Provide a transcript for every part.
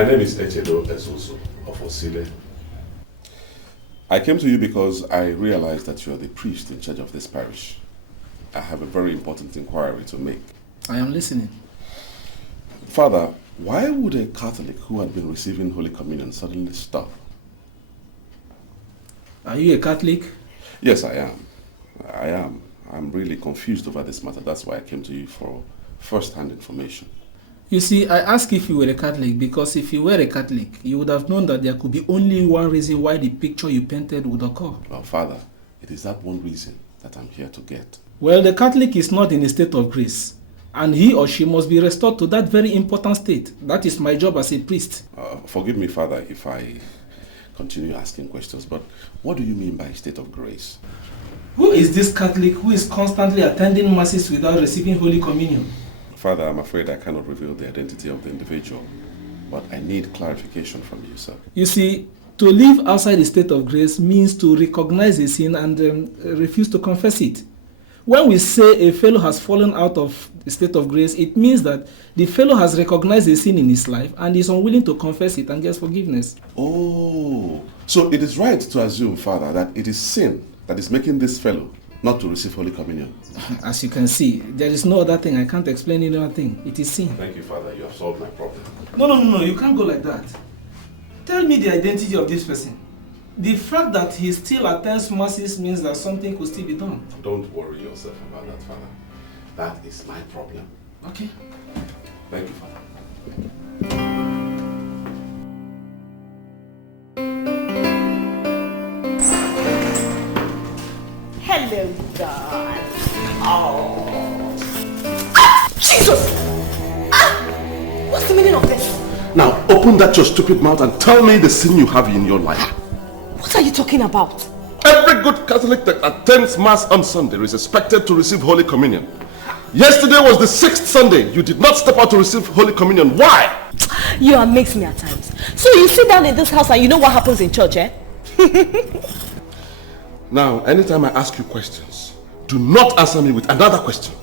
My name is Echedo Ezoso of Osile. I came to you because I realized that you are the priest in charge of this parish. I have a very important inquiry to make. I am listening. Father, why would a Catholic who had been receiving Holy Communion suddenly stop? Are you a Catholic? Yes, I am. I'm really confused over this matter. That's why I came to you for first-hand information. You see, I asked if you were a Catholic because if you were a Catholic, you would have known that there could be only one reason why the picture you painted would occur. Well, Father, it is that one reason that I'm here to get. Well, the Catholic is not in a state of grace, and he or she must be restored to that very important state. That is my job as a priest. Forgive me, Father, if I continue asking questions, but what do you mean by state of grace? Who is this Catholic who is constantly attending masses without receiving Holy Communion? Father, I'm afraid I cannot reveal the identity of the individual, but I need clarification from you, sir. You see, to live outside the state of grace means to recognize a sin and refuse to confess it. When we say a fellow has fallen out of the state of grace, it means that the fellow has recognized a sin in his life and is unwilling to confess it and get forgiveness. Oh, so it is right to assume, Father, that it is sin that is making this fellow not to receive Holy Communion. As you can see, there is no other thing. I can't explain any other thing. It is sin. Thank you, Father. You have solved my problem. No. You can't go like that. Tell me the identity of this person. The fact that he still attends masses means that something could still be done. Don't worry yourself about that, Father. That is my problem. Okay. Thank you, Father. Hello, God. Oh. Jesus! What's the meaning of this? Now, open that your stupid mouth and tell me the sin you have in your life. What are you talking about? Every good Catholic that attends Mass on Sunday is expected to receive Holy Communion. Yesterday was the 6th Sunday. You did not step out to receive Holy Communion. Why? You amaze me at times. So you sit down in this house and you know what happens in church, eh? Now, anytime I ask you questions, do not answer me with another question.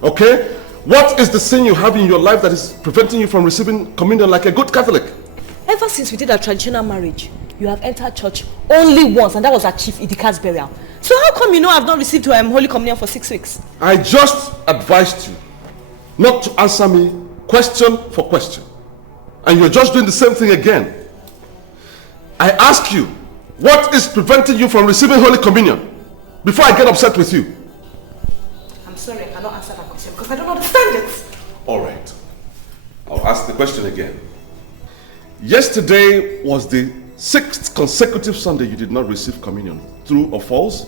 Okay? What is the sin you have in your life that is preventing you from receiving communion like a good Catholic? Ever since we did our traditional marriage, you have entered church only once, and that was at Chief Idika's burial. So how come you know I've not received Holy Communion for 6 weeks? I just advised you not to answer me question for question. And you're just doing the same thing again. I ask you, what is preventing you from receiving Holy Communion? Before I get upset with you. I'm sorry, I cannot answer that question because I don't understand it. Alright. I'll ask the question again. Yesterday was the 6th consecutive Sunday you did not receive communion. True or false?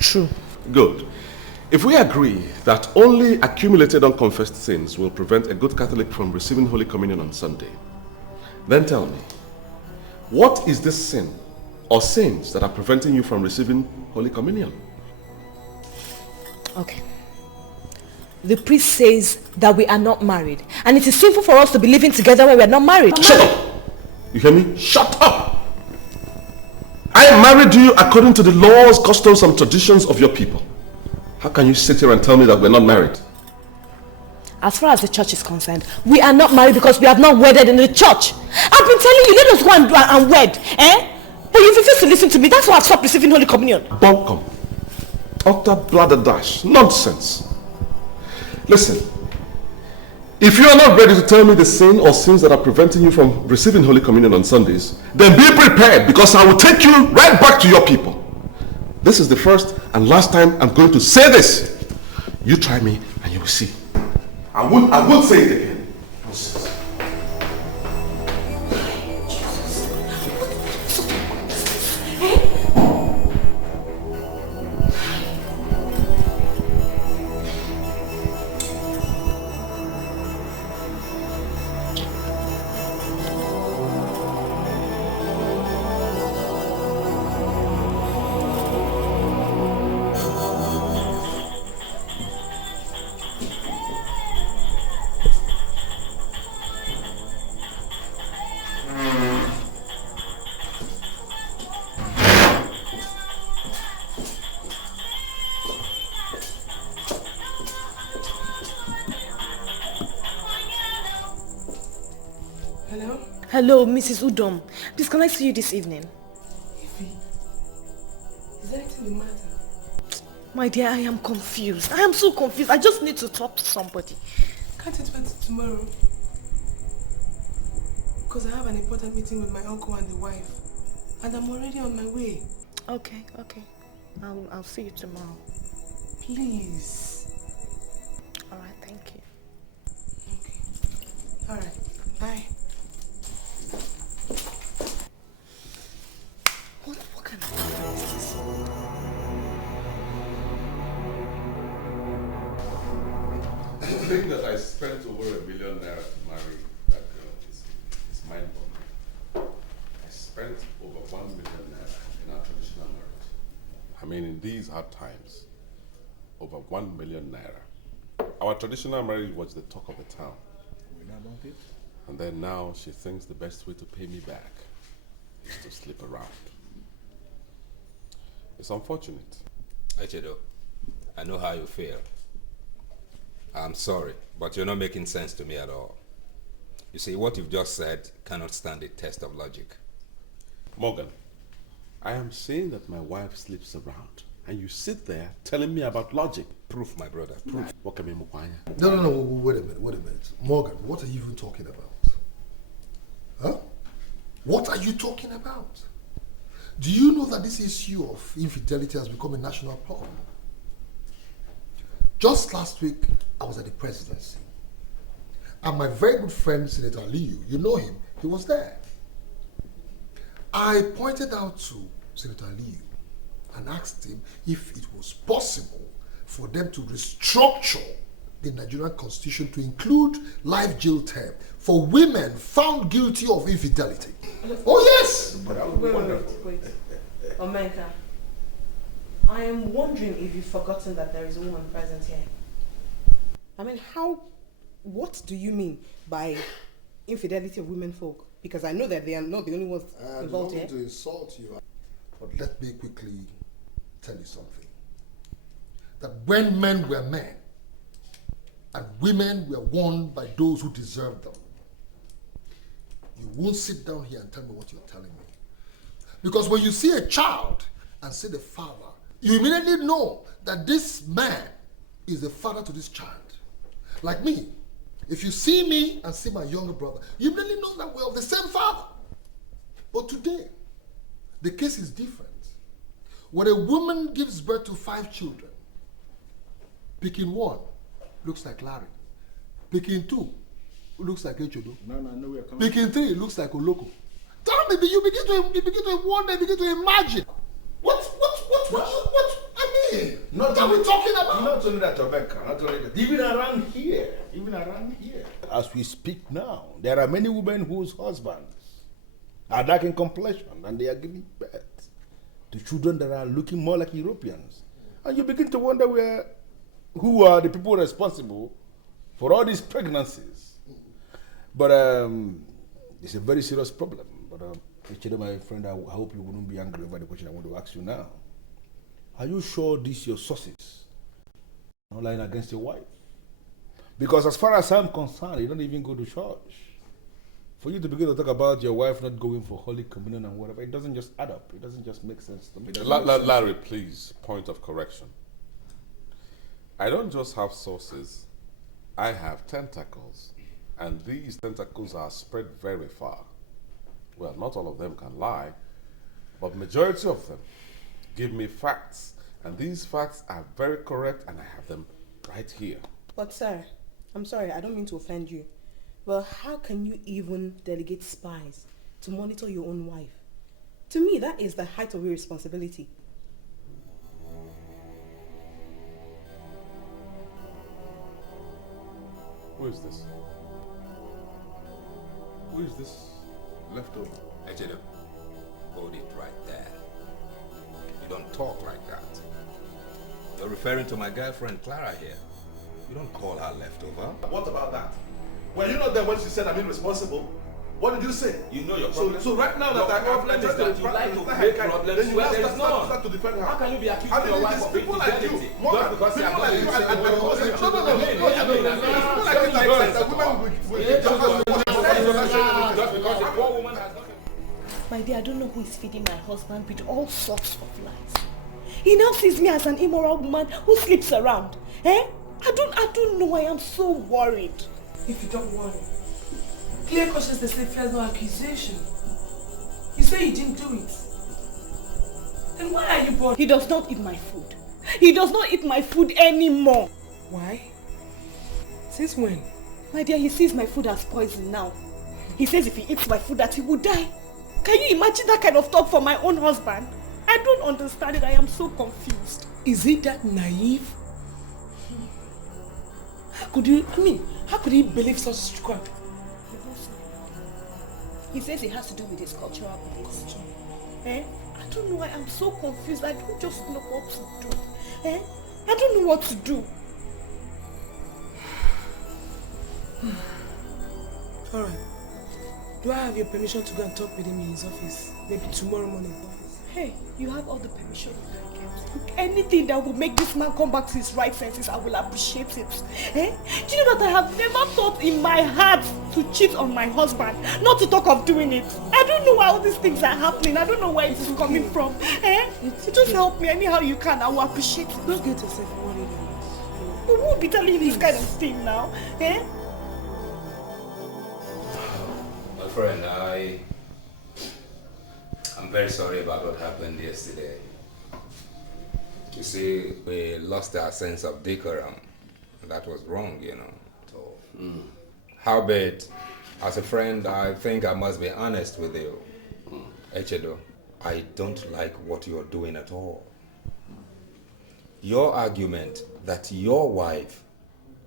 True. Good. If we agree that only accumulated unconfessed sins will prevent a good Catholic from receiving Holy Communion on Sunday, then tell me, what is this sin or sins that are preventing you from receiving Holy Communion? Okay. The priest says that we are not married, and it is sinful for us to be living together when we are not married. Shut up! You hear me? Shut up! I married you according to the laws, customs, and traditions of your people. How can you sit here and tell me that we're not married? As far as the church is concerned, we are not married because we have not wedded in the church. I've been telling you, let us go and wed, eh? But you refuse to listen to me. That's why I've stopped receiving Holy Communion. Bunkum. Utter bladderdash. Nonsense. Listen, if you are not ready to tell me the sin or sins that are preventing you from receiving Holy Communion on Sundays, then be prepared because I will take you right back to your people. This is the first and last time I'm going to say this. You try me and you will see. I won't say it again. Nonsense. Hello, Mrs. Udom. Please, can I see you this evening? Ify, is anything the matter? My dear, I am confused. I am so confused. I just need to talk to somebody. Can't it wait till tomorrow? Because I have an important meeting with my uncle and the wife. And I'm already on my way. Okay. I'll see you tomorrow. Please. Alright, thank you. Okay. Alright. Bye. What kind of problem is this? The thing that I spent over $1 million to marry that girl is mind-boggling. I spent over $1 million in our traditional marriage. I mean, in these hard times, over $1 million. Our traditional marriage was the talk of the town. And then now she thinks the best way to pay me back is to slip around. It's unfortunate. Echedo, I know how you feel. I'm sorry, but you're not making sense to me at all. You see, what you've just said cannot stand the test of logic. Morgan, I am saying that my wife sleeps around, and you sit there telling me about logic. Proof, my brother, proof. What can be Mukwanya? No, wait a minute. Morgan, what are you even talking about? Huh? What are you talking about? Do you know that this issue of infidelity has become a national problem? Just last week, I was at the presidency. And my very good friend, Senator Liu, you know him, he was there. I pointed out to Senator Liu and asked him if it was possible for them to restructure the Nigerian constitution to include life jail term for women found guilty of infidelity. Oh yes! Wait. Omenka, I am wondering if you've forgotten that there is a woman present here. I mean, what do you mean by infidelity of women folk? Because I know that they are not the only ones involved here. I don't want to insult you, but let me quickly tell you something. That when men were men, and women were won by those who deserved them, you won't sit down here and tell me what you're telling me. Because when you see a child and see the father, you immediately know that this man is the father to this child. Like me, if you see me and see my younger brother, you immediately know that we're of the same father. But today, the case is different. When a woman gives birth to 5 children, picking 1 looks like Larry. Picking 2 looks like Echodo. No, Picking 3 looks like Oloko. Tell me, you begin to wonder, begin to imagine. What I mean, what are we talking about? Not only that, Rebecca, not only that. Even around here. As we speak now, there are many women whose husbands are dark in complexion and they are giving birth to children that are looking more like Europeans. And you begin to wonder who are the people responsible for all these pregnancies. But it's a very serious problem. But Richard, my friend, I hope you wouldn't be angry over the question I want to ask you now. Are you sure these your sources are not lying against your wife? Because as far as I'm concerned, you don't even go to church. For you to begin to talk about your wife not going for Holy Communion and whatever, it doesn't just add up. It doesn't just make sense to me. Larry, please, point of correction. I don't just have sources, I have tentacles. And these tentacles are spread very far. Well, not all of them can lie, but majority of them give me facts. And these facts are very correct and I have them right here. But sir, I'm sorry, I don't mean to offend you. Well, how can you even delegate spies to monitor your own wife? To me, that is the height of your responsibility. Who is this? Who is this leftover? Echedo, hold it right there. You don't talk like that. You're referring to my girlfriend Clara here. You don't call her leftover. What about that? Were you not there when she said I'm irresponsible? What did you say? You know your problem. So right now your that problem is that you like to create problems then you where now there is none. start to defend her. How can you be accusing your wife of people like you, infidelity just because you are people like you, going to no, people like you that women will isolation just because a poor woman has not... My dear, I don't know who is feeding my husband with all sorts of lies. He now sees me as an immoral woman who sleeps around. Eh? I don't know. I am so worried. If you don't worry, clear conscience say there's no accusation. You say you didn't do it. Then why are you bothered? He does not eat my food. He does not eat my food anymore. Why? Since when? My dear, he sees my food as poison now. He says if he eats my food that he will die. Can you imagine that kind of talk from my own husband? I don't understand it. I am so confused. Is he that naive? How could he believe such crap? He says it has to do with his cultural beliefs. Eh? I don't know. I am so confused. I don't just know what to do. Eh? I don't know what to do. Alright. Do I have your permission to go and talk with him in his office? Maybe tomorrow morning. Hey, you have all the permission you can get. Anything that will make this man come back to his right senses, I will appreciate it. Eh? Do you know that I have never thought in my heart to cheat on my husband? Not to talk of doing it. I don't know why all these things are happening. I don't know where it is coming from. Eh? Just help me anyhow you can. I will appreciate it. Don't get yourself worried on You won't be telling him this kind of thing now. Eh? My friend, I'm very sorry about what happened yesterday. You see, we lost our sense of decorum. That was wrong, you know. So, howbeit, as a friend, I think I must be honest with you. Echedo, I don't like what you're doing at all. Your argument that your wife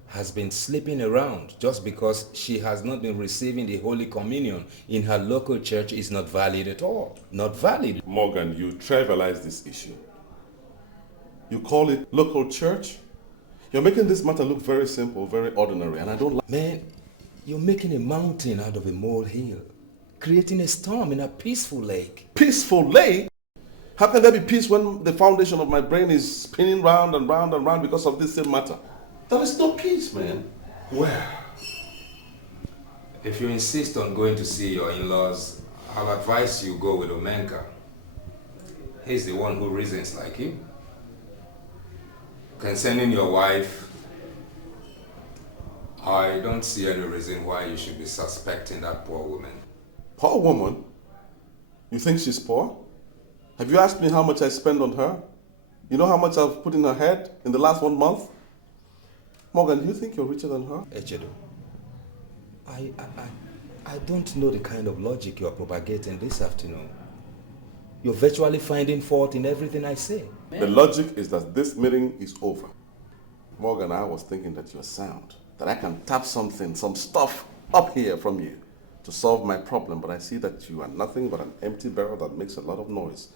has been sleeping around just because she has not been receiving the Holy Communion in her local church is not valid at all. Not valid. Morgan, you trivialize this issue. You call it local church? You're making this matter look very simple, very ordinary, and I don't like... Man, you're making a mountain out of a molehill, creating a storm in a peaceful lake. Peaceful lake? How can there be peace when the foundation of my brain is spinning round and round and round because of this same matter? There is no peace, man. Well, if you insist on going to see your in-laws, I'll advise you go with Omenka. He's the one who reasons like you. Concerning your wife, I don't see any reason why you should be suspecting that poor woman. Poor woman? You think she's poor? Have you asked me how much I spend on her? You know how much I've put in her head in the last 1 month? Morgan, do you think you're richer than her? Echedo, I don't know the kind of logic you're propagating this afternoon. You're virtually finding fault in everything I say. The logic is that this meeting is over. Morgan, I was thinking that you're sound, that I can tap something, some stuff up here from you to solve my problem, but I see that you are nothing but an empty barrel that makes a lot of noise.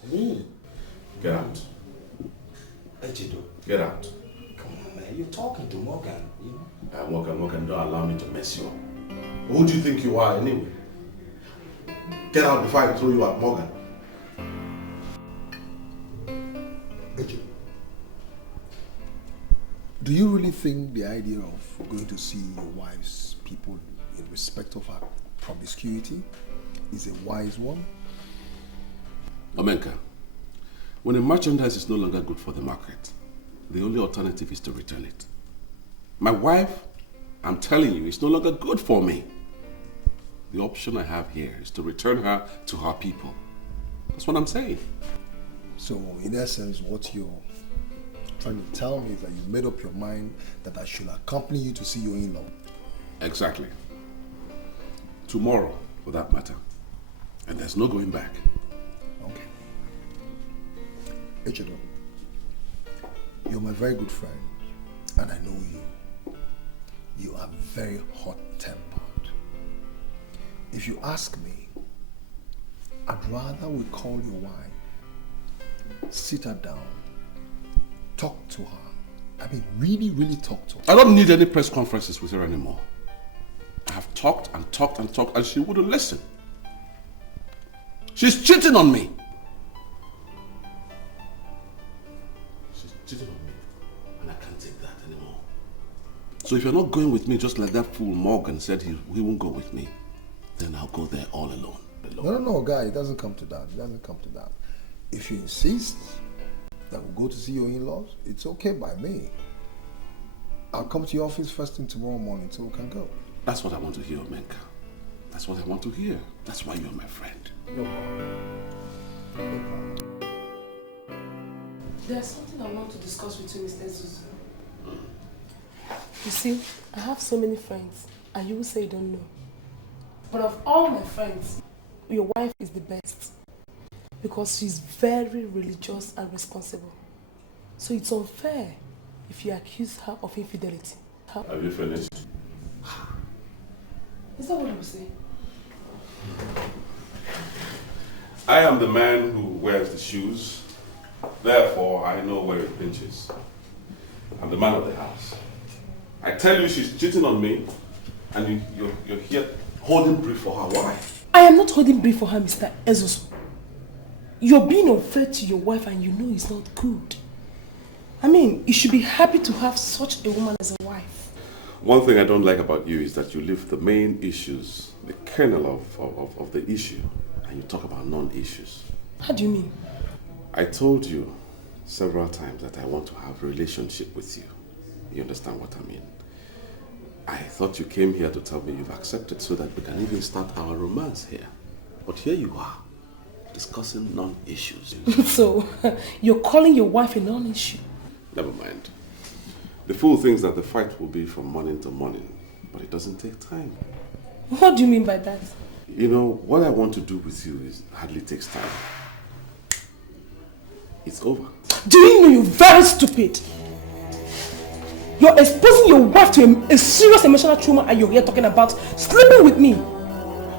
Get out. Echedo. Get out. Come on, man. You're talking to Morgan, you know? Morgan, don't allow me to mess you up. Who do you think you are anyway? Get out before I throw you out, Morgan. Do you really think the idea of going to see your wife's people in respect of her promiscuity is a wise one? Omenka, when a merchandise is no longer good for the market, the only alternative is to return it. My wife, I'm telling you, is no longer good for me. The option I have here is to return her to her people. That's what I'm saying. So, in essence, what you're trying to tell me is that you made up your mind that I should accompany you to see your in-law. Exactly. Tomorrow, for that matter. And there's no going back. Okay. Echedo, you're my very good friend, and I know you. You are very hot-tempered. If you ask me, I'd rather we call your wife, sit her down, talk to her. I mean, really, really talk to her. I don't need any press conferences with her anymore. I have talked and talked and talked, and she wouldn't listen. She's cheating on me. She's cheating on me, and I can't take that anymore. So if you're not going with me just like that fool Morgan said he won't go with me, then I'll go there all alone. No, guy, it doesn't come to that. It doesn't come to that. If you insist that we'll go to see your in-laws, it's okay by me. I'll come to your office first thing tomorrow morning so we can go. That's what I want to hear, Menka. That's what I want to hear. That's why you're my friend. No problem. No problem. There's something I want to discuss with you, Mr. Zuzu. You see, I have so many friends, and you will say you don't know. But of all my friends, your wife is the best. Because she's very religious and responsible. So it's unfair if you accuse her of infidelity. Have you finished? Is that what you say? I am the man who wears the shoes. Therefore, I know where it pinches. I'm the man of the house. I tell you she's cheating on me, and you're here holding brief for her. Why? I am not holding brief for her, Mr. Ezoso. You're being unfair to your wife and you know it's not good. I mean, you should be happy to have such a woman as a wife. One thing I don't like about you is that you leave the main issues, the kernel of the issue, and you talk about non-issues. How do you mean? I told you several times that I want to have a relationship with you. You understand what I mean? I thought you came here to tell me you've accepted so that we can even start our romance here. But here you are, discussing non-issues. So, you're calling your wife a non-issue? Never mind. The fool thinks that the fight will be from morning to morning, but it doesn't take time. What do you mean by that? You know, what I want to do with you hardly takes time. It's over. Do you know you're very stupid? You're exposing your wife to a serious emotional trauma and you're here talking about sleeping with me,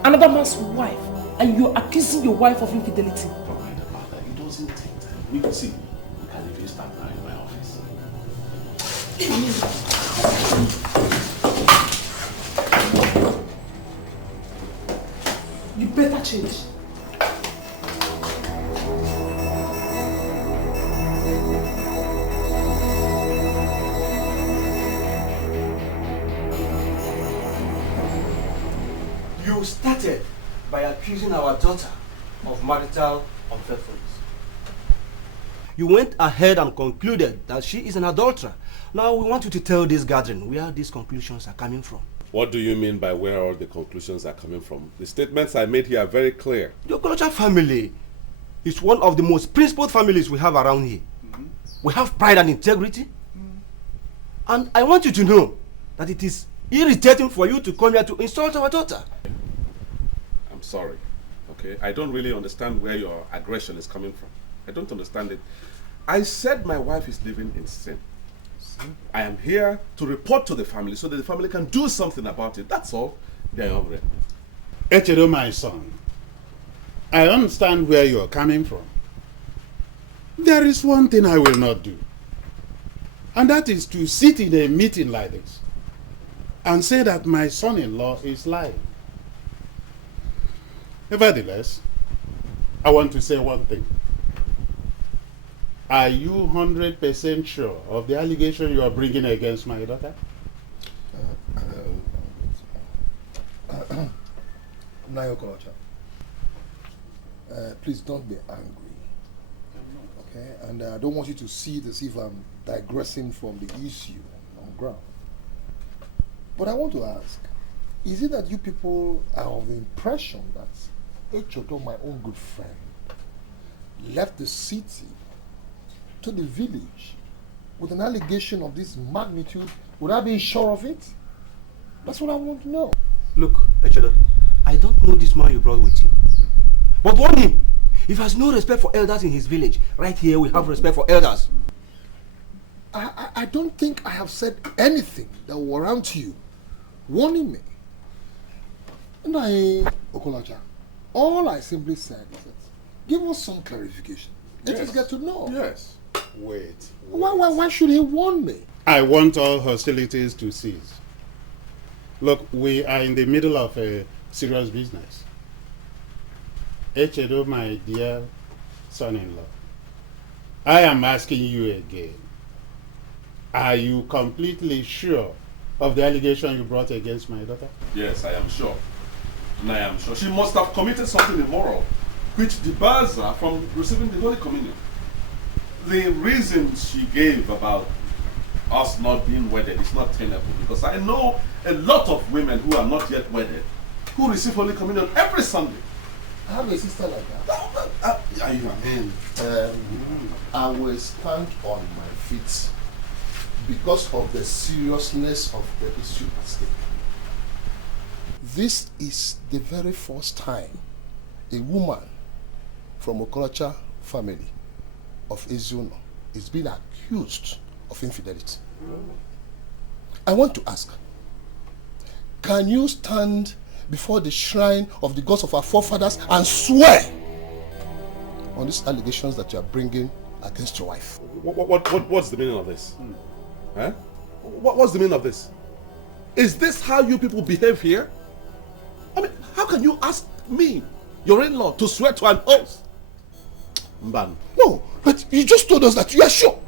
another man's wife, and you're accusing your wife of infidelity. Don't mind about that. It doesn't take time. We can see. We can even start now in my office. You better change. You started by accusing our daughter of marital unfaithfulness. You went ahead and concluded that she is an adulterer. Now we want you to tell this gathering where these conclusions are coming from. What do you mean by where all the conclusions are coming from? The statements I made here are very clear. The Okorocha family is one of the most principled families we have around here. We have pride and integrity. And I want you to know that it is irritating for you to come here to insult our daughter. I'm sorry, okay? I don't really understand where your aggression is coming from. I don't understand it. I said my wife is living in sin. I am here to report to the family so that the family can do something about it. That's all. They're hungry. Echedo, my son, I understand where you are coming from. There is one thing I will not do, and that is to sit in a meeting like this and say that my son-in-law is lying. Nevertheless, I want to say one thing. Are you 100% sure of the allegation you are bringing against my daughter? Nayo Okorocha, please don't be angry. Okay? And I don't want you to see it as if I'm digressing from the issue on ground. But I want to ask, is it that you people are of the impression that Echodo, my own good friend, left the city to the village with an allegation of this magnitude without being sure of it? That's what I want to know. Look, Echodo, I don't know this man you brought with you. But warn him, if he has no respect for elders in his village, right here we have respect for elders. I don't think I have said anything that will warrant you warning me. And Okorocha, all I simply said is that give us some clarification. Let us get to know. Yes. Wait. Why should he warn me? I want all hostilities to cease. Look, we are in the middle of a serious business. Echedo, my dear son-in-law, I am asking you again. Are you completely sure of the allegation you brought against my daughter? Yes, I am sure. And I am sure she must have committed something immoral which debars her from receiving the Holy Communion. The reason she gave about us not being wedded is not tenable, because I know a lot of women who are not yet wedded who receive Holy Communion every Sunday. I have a sister like that. I will stand on my feet because of the seriousness of the issue at stake. This is the very first time a woman from Okorocha family of Ezuno is being accused of infidelity. I want to ask, can you stand before the shrine of the gods of our forefathers and swear on these allegations that you are bringing against your wife? What's the meaning of this? Huh? What's the meaning of this? Is this how you people behave here? I mean, how can you ask me, your in-law, to swear to an oath? Mban. No, but you just told us that you are sure.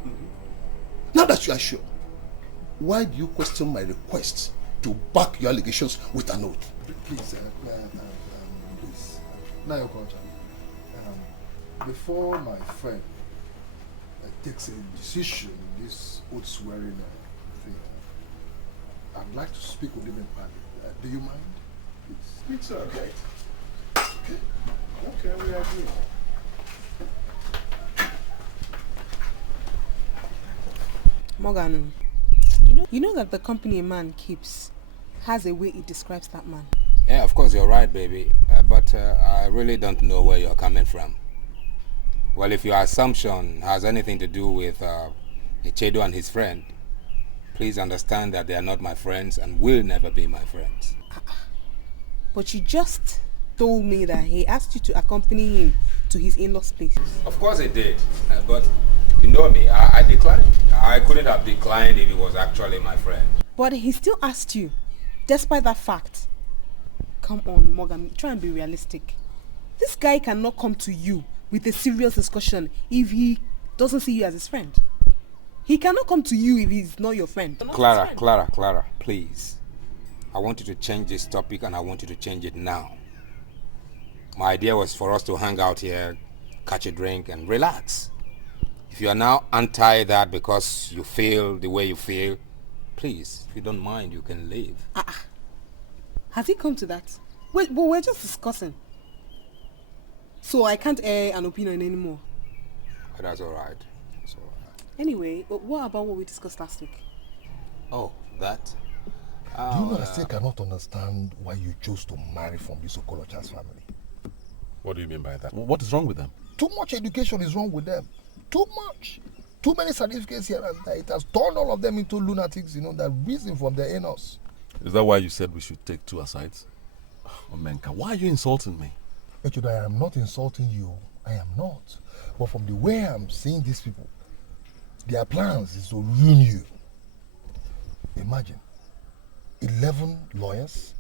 Now that you are sure, why do you question my request to back your allegations with an oath? Please, please. Now your culture. Before my friend takes a decision in this oath swearing thing, I'd like to speak with him in private. Do you mind? Speak, sir. Okay. Okay, we agree. Morgan, you know that the company a man keeps has a way it describes that man. Yeah, of course, you're right, baby. But I really don't know where you're coming from. Well, if your assumption has anything to do with Ichedo and his friend, please understand that they are not my friends and will never be my friends. But you just told me that he asked you to accompany him to his in-laws' place. Of course he did, but you know me, I declined. I couldn't have declined if he was actually my friend. But he still asked you, despite that fact. Come on, Morgan, try and be realistic. This guy cannot come to you with a serious discussion if doesn't see you as his friend. He cannot come to you if he's not your friend. Clara, please. I want you to change this topic and I want you to change it now. My idea was for us to hang out here, catch a drink and relax. If you are now anti that because you feel the way you feel, please, if you don't mind, you can leave. Has he come to that? But we're just discussing. So I can't air an opinion anymore. That's all right. Anyway, what about what we discussed last week? Oh, that? Do you know I still cannot understand why you chose to marry from this Okorocha's family? What do you mean by that? What is wrong with them? Too much education is wrong with them. Too much. Too many certificates here and there. It has turned all of them into lunatics, that reason from their anus. Is that why you said we should take two asides? Omenka, why are you insulting me? Echudo, I am not insulting you. I am not. But from the way I'm seeing these people, their plans is to ruin you. Imagine, 11 lawyers,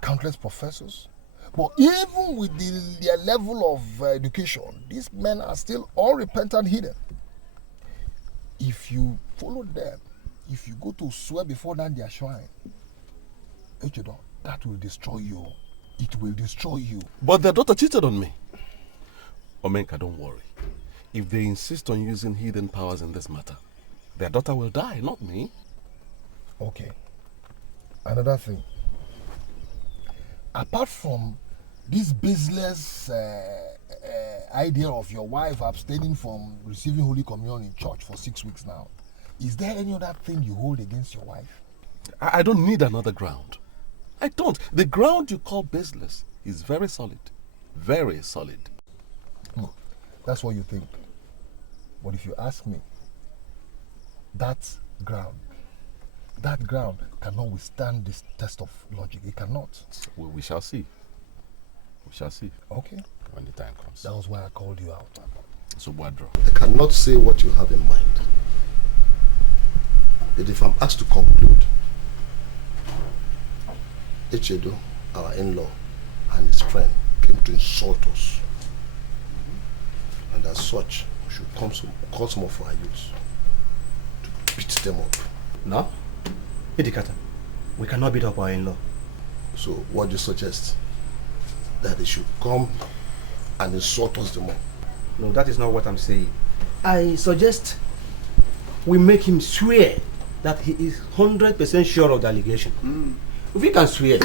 countless professors. But even with their level of education, these men are still all repentant heathen. If you follow them, if you go to swear before them their shrine, Echudo, that will destroy you. It will destroy you. But their daughter cheated on me. Omenka, don't worry. If they insist on using hidden powers in this matter, their daughter will die, not me. Okay. Another thing. Apart from this baseless idea of your wife abstaining from receiving Holy Communion in church for 6 weeks now, is there any other thing you hold against your wife? I don't need another ground. I don't. The ground you call baseless is very solid. Very solid. That's what you think. But if you ask me, that ground cannot withstand this test of logic. It cannot. We shall see. We shall see. Okay. When the time comes. That was why I called you out. So, Wadro. I cannot say what you have in mind. But if I'm asked to conclude, Ichedo, our in-law, and his friend came to insult us. And as such, we should call some of our youths to beat them up. No? Idikata, we cannot beat up our in-law. So what do you suggest? that they should come and insult us the more. No, that is not what I'm saying. I suggest we make him swear that he is 100% sure of the allegation. If he can swear,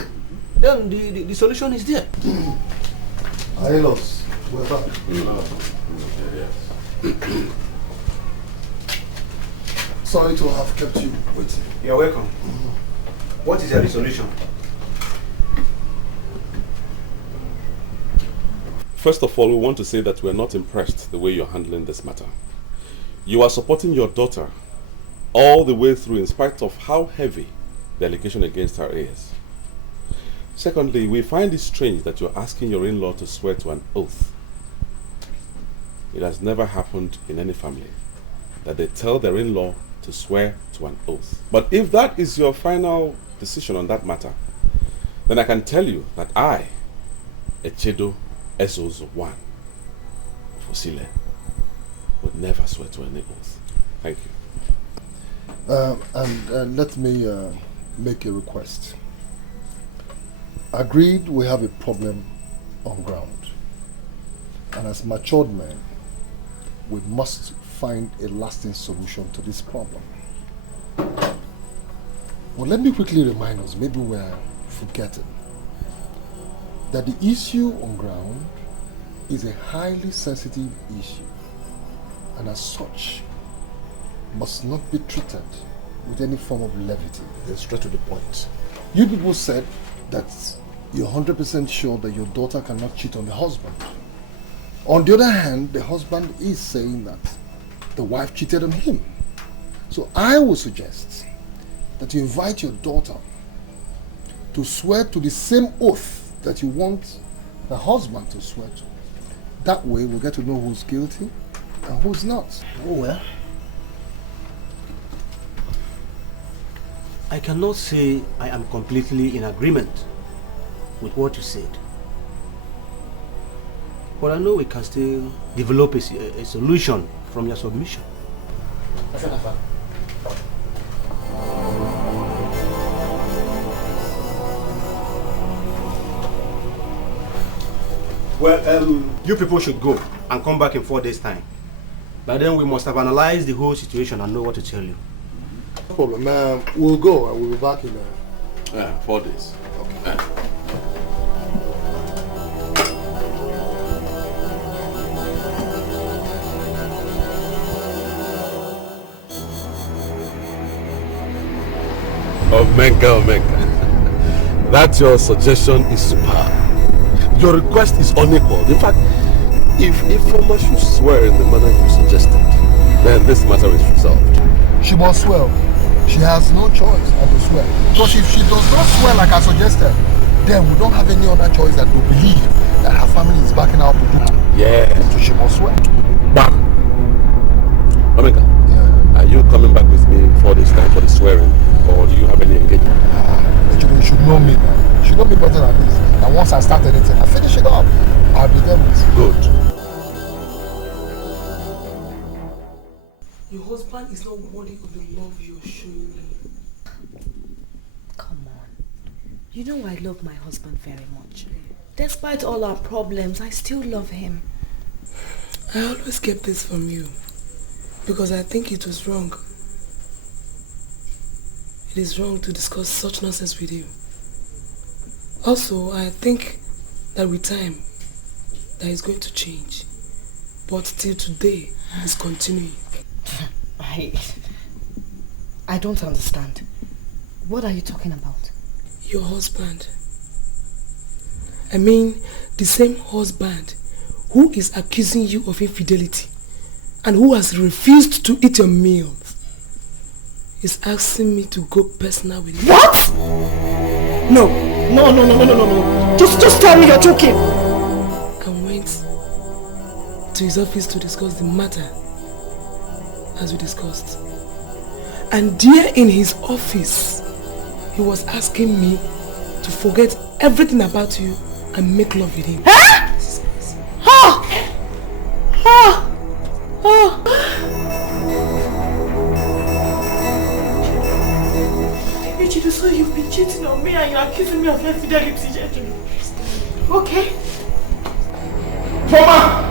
then the solution is there. Aelos, we're back. Sorry to have kept you waiting. You're welcome. What is your resolution? First of all, we want to say that we're not impressed the way you're handling this matter. You are supporting your daughter all the way through in spite of how heavy the allegation against her is. Secondly, we find it strange that you're asking your in-law to swear to an oath. It has never happened in any family that they tell their in-law to swear to an oath. But if that is your final decision on that matter, then I can tell you that I, Echedo Ezozo 1, Fosile, would never swear to any oath. Thank you. And let me make a request. Agreed, we have a problem on ground. And as matured men, we must find a lasting solution to this problem. Well, let me quickly remind us, maybe we're forgetting, that the issue on ground is a highly sensitive issue, and as such, must not be treated with any form of levity. Straight to the point. You people said that you're 100% sure that your daughter cannot cheat on the husband. On the other hand, the husband is saying that the wife cheated on him. So I would suggest that you invite your daughter to swear to the same oath that you want the husband to swear to. That way we'll get to know who's guilty and who's not. Oh well. I cannot say I am completely in agreement with what you said. But I know we can still develop a solution from your submission. Well, you people should go and come back in 4 days' time. By then we must have analyzed the whole situation and know what to tell you. No problem. We'll go and we'll be back in 4 days. Okay. Omenka. That your suggestion is superb. Your request is unequaled. In fact, if Ifeoma should swear in the manner you suggested, then this matter is resolved. She must swear. She has no choice but to swear. Because if she does not swear like I suggested, then we don't have any other choice than to believe that her family is backing out Udokwu. Yeah. So she must swear. Bam! Omenka, are you coming back with me in 4 days' time for the swearing, or do you have any engagement? You should know me, man. You should know me better than this. And once I start anything, I finish it up. I'll be there with you. Good. Your husband is not worthy of the love you're showing me. Come on. You know I love my husband very much. Despite all our problems, I still love him. I always kept this from you because I think it was wrong. It is wrong to discuss such nonsense with you. Also, I think that with time, that is going to change. But till today, it's continuing. I don't understand. What are you talking about? Your husband. I mean, the same husband who is accusing you of infidelity and who has refused to eat your meals is asking me to go personal with you. What? No. Just tell me you're joking. I went to his office to discuss the matter as we discussed. And there in his office, he was asking me to forget everything about you and make love with him. So you've been cheating on me and you're accusing me of infidelity. Okay, Foma!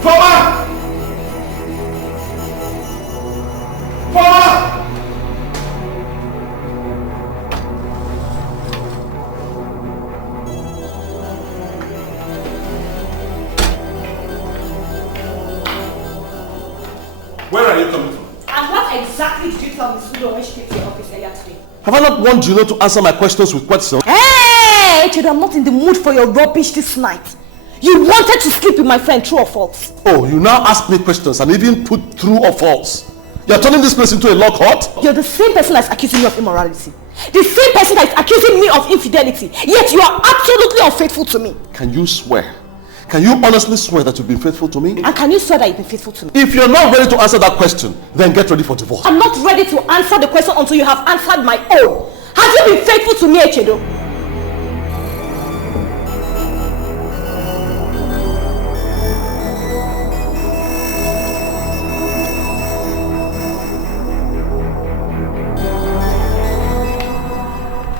Foma! Foma! Where are you coming from? And what exactly did you tell Miss Udo when she came to your office earlier today? Have I not warned you not to answer my questions with questions? Hey, Chido, I'm not in the mood for your rubbish this night. You wanted to sleep with my friend, true or false? Oh, you now ask me questions and even put true or false. You're turning this place into a law court? You're the same person that's accusing me of immorality. The same person that's accusing me of infidelity. Yet you are absolutely unfaithful to me. Can you swear? Can you honestly swear that you've been faithful to me? And can you swear that you've been faithful to me? If you're not ready to answer that question, then get ready for divorce. I'm not ready to answer the question until you have answered my own. Have you been faithful to me, Echedo?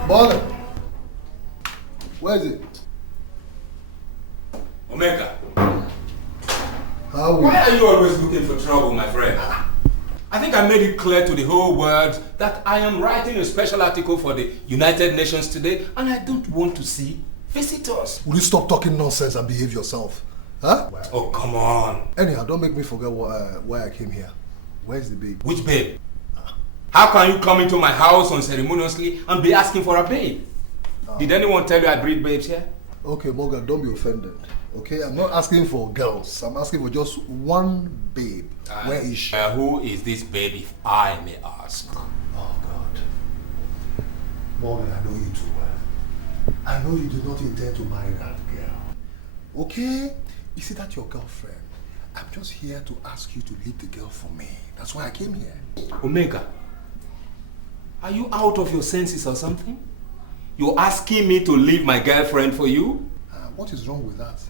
Morgan, where is it? Omega, Why are you always looking for trouble, my friend? I think I made it clear to the whole world that I am writing a special article for the United Nations today, and I don't want to see visitors. Will you stop talking nonsense and behave yourself? Huh? Oh, come on. Anyhow, don't make me forget why I came here. Where's the babe? Which babe? How can you come into my house unceremoniously and be asking for a babe? Did anyone tell you I breed babes here? Okay, Morgan, don't be offended. Okay, I'm not asking for girls. I'm asking for just one babe. Where is she? Who is this babe, if I may ask? Oh, God. Morgan, I know you too well. I know you do not intend to marry that girl. Okay? Is it that your girlfriend? I'm just here to ask you to leave the girl for me. That's why I came here. Omega, are you out of your senses or something? You're asking me to leave my girlfriend for you? What is wrong with that?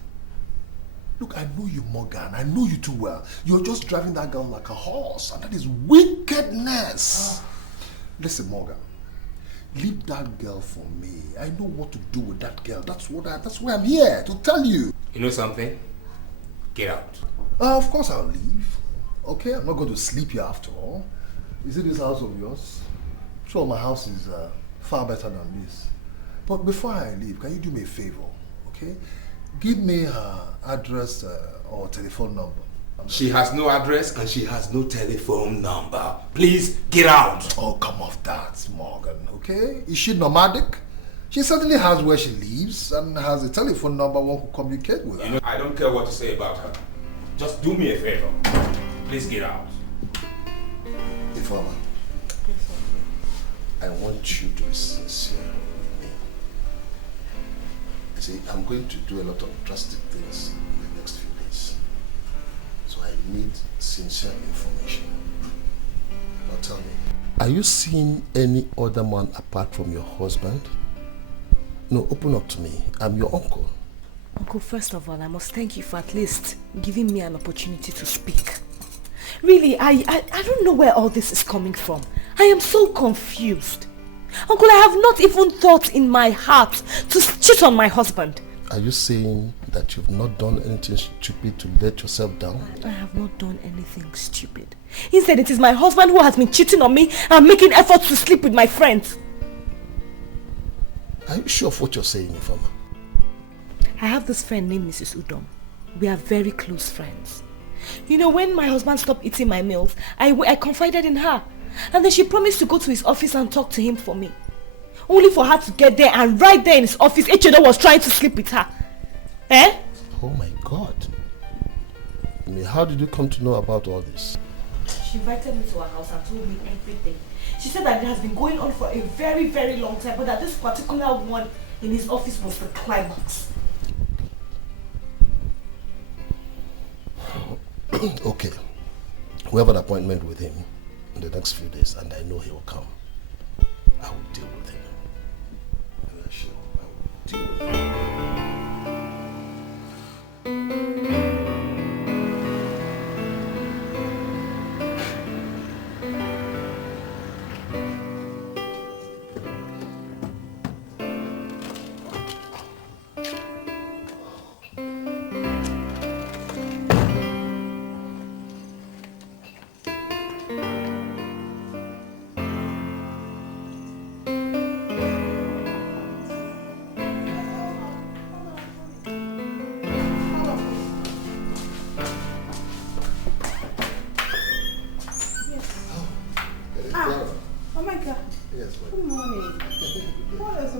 Look, I know you, Morgan. I know you too well. You're just driving that girl like a horse, and that is wickedness. Listen, Morgan. Leave that girl for me. I know what to do with that girl. That's why I'm here, to tell you. You know something? Get out. Of course I'll leave. Okay, I'm not going to sleep here after all. Is it this house of yours? Sure, my house is far better than this. But before I leave, can you do me a favor? Okay? Give me her address or telephone number. She has no address and she has no telephone number. Please get out. Oh, come off that, Morgan, okay? Is she nomadic? She certainly has where she lives and has a telephone number one could communicate with her. You know, I don't care what you say about her. Just do me a favor. Please get out. Ifeoma, I want you to be sincere with me. See, I'm going to do a lot of drastic things in the next few days. So I need sincere information. Now tell me, are you seeing any other man apart from your husband? No, open up to me. I'm your uncle. Uncle, first of all, I must thank you for at least giving me an opportunity to speak. Really, I don't know where all this is coming from. I am so confused. Uncle, I have not even thought in my heart to cheat on my husband. Are you saying that you've not done anything stupid to let yourself down? I have not done anything stupid. Instead, it is my husband who has been cheating on me and making efforts to sleep with my friends. Are you sure of what you're saying, Ifeoma? I have this friend named Mrs. Udom. We are very close friends. You know, when my husband stopped eating my meals, I confided in her. And then she promised to go to his office and talk to him for me. Only for her to get there, and right there in his office, Echedo was trying to sleep with her. Eh? Oh my God. I mean, how did you come to know about all this? She invited me to her house and told me everything. She said that it has been going on for a very, very long time, but that this particular one in his office was the climax. Okay. We have an appointment with him in the next few days, and I know he will come. I will deal with him. I will deal with him.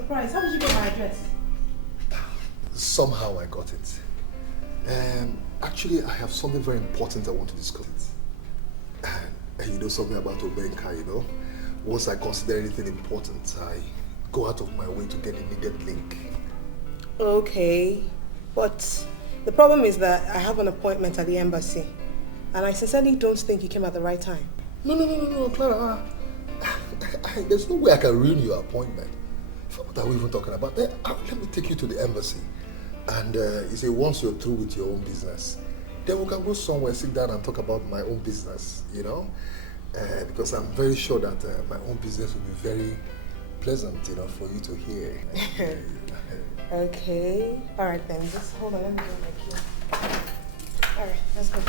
surprised. How did you get my address? Somehow I got it. Actually, I have something very important I want to discuss. And you know something about Obenka, you know? Once I consider anything important, I go out of my way to get a needed link. Okay, but the problem is that I have an appointment at the embassy. And I sincerely don't think you came at the right time. No, Clara. There's no way I can ruin your appointment. What are we even talking about? Let me take you to the embassy. And you say once you're through with your own business, then we can go somewhere, sit down and talk about my own business, you know? Because I'm very sure that my own business will be very pleasant, you know, for you to hear. Okay. All right then. Just hold on. Let me go back here. All right. Let's go.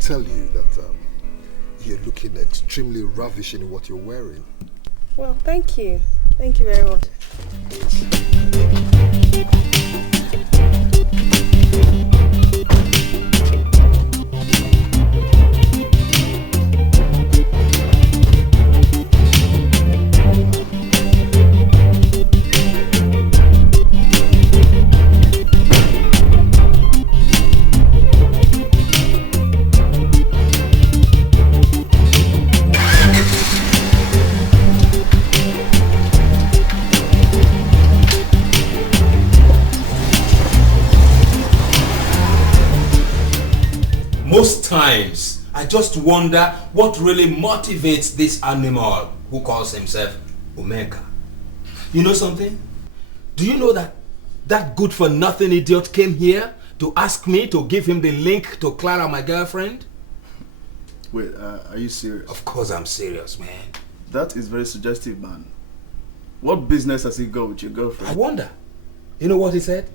Tell you that you're looking extremely ravishing in what you're wearing. Well, thank you. Thank you very much. Most times, I just wonder what really motivates this animal who calls himself Omega. You know something? Do you know that good-for-nothing idiot came here to ask me to give him the link to Clara, my girlfriend? Wait, are you serious? Of course I'm serious, man. That is very suggestive, man. What business has he got with your girlfriend? I wonder. You know what he said?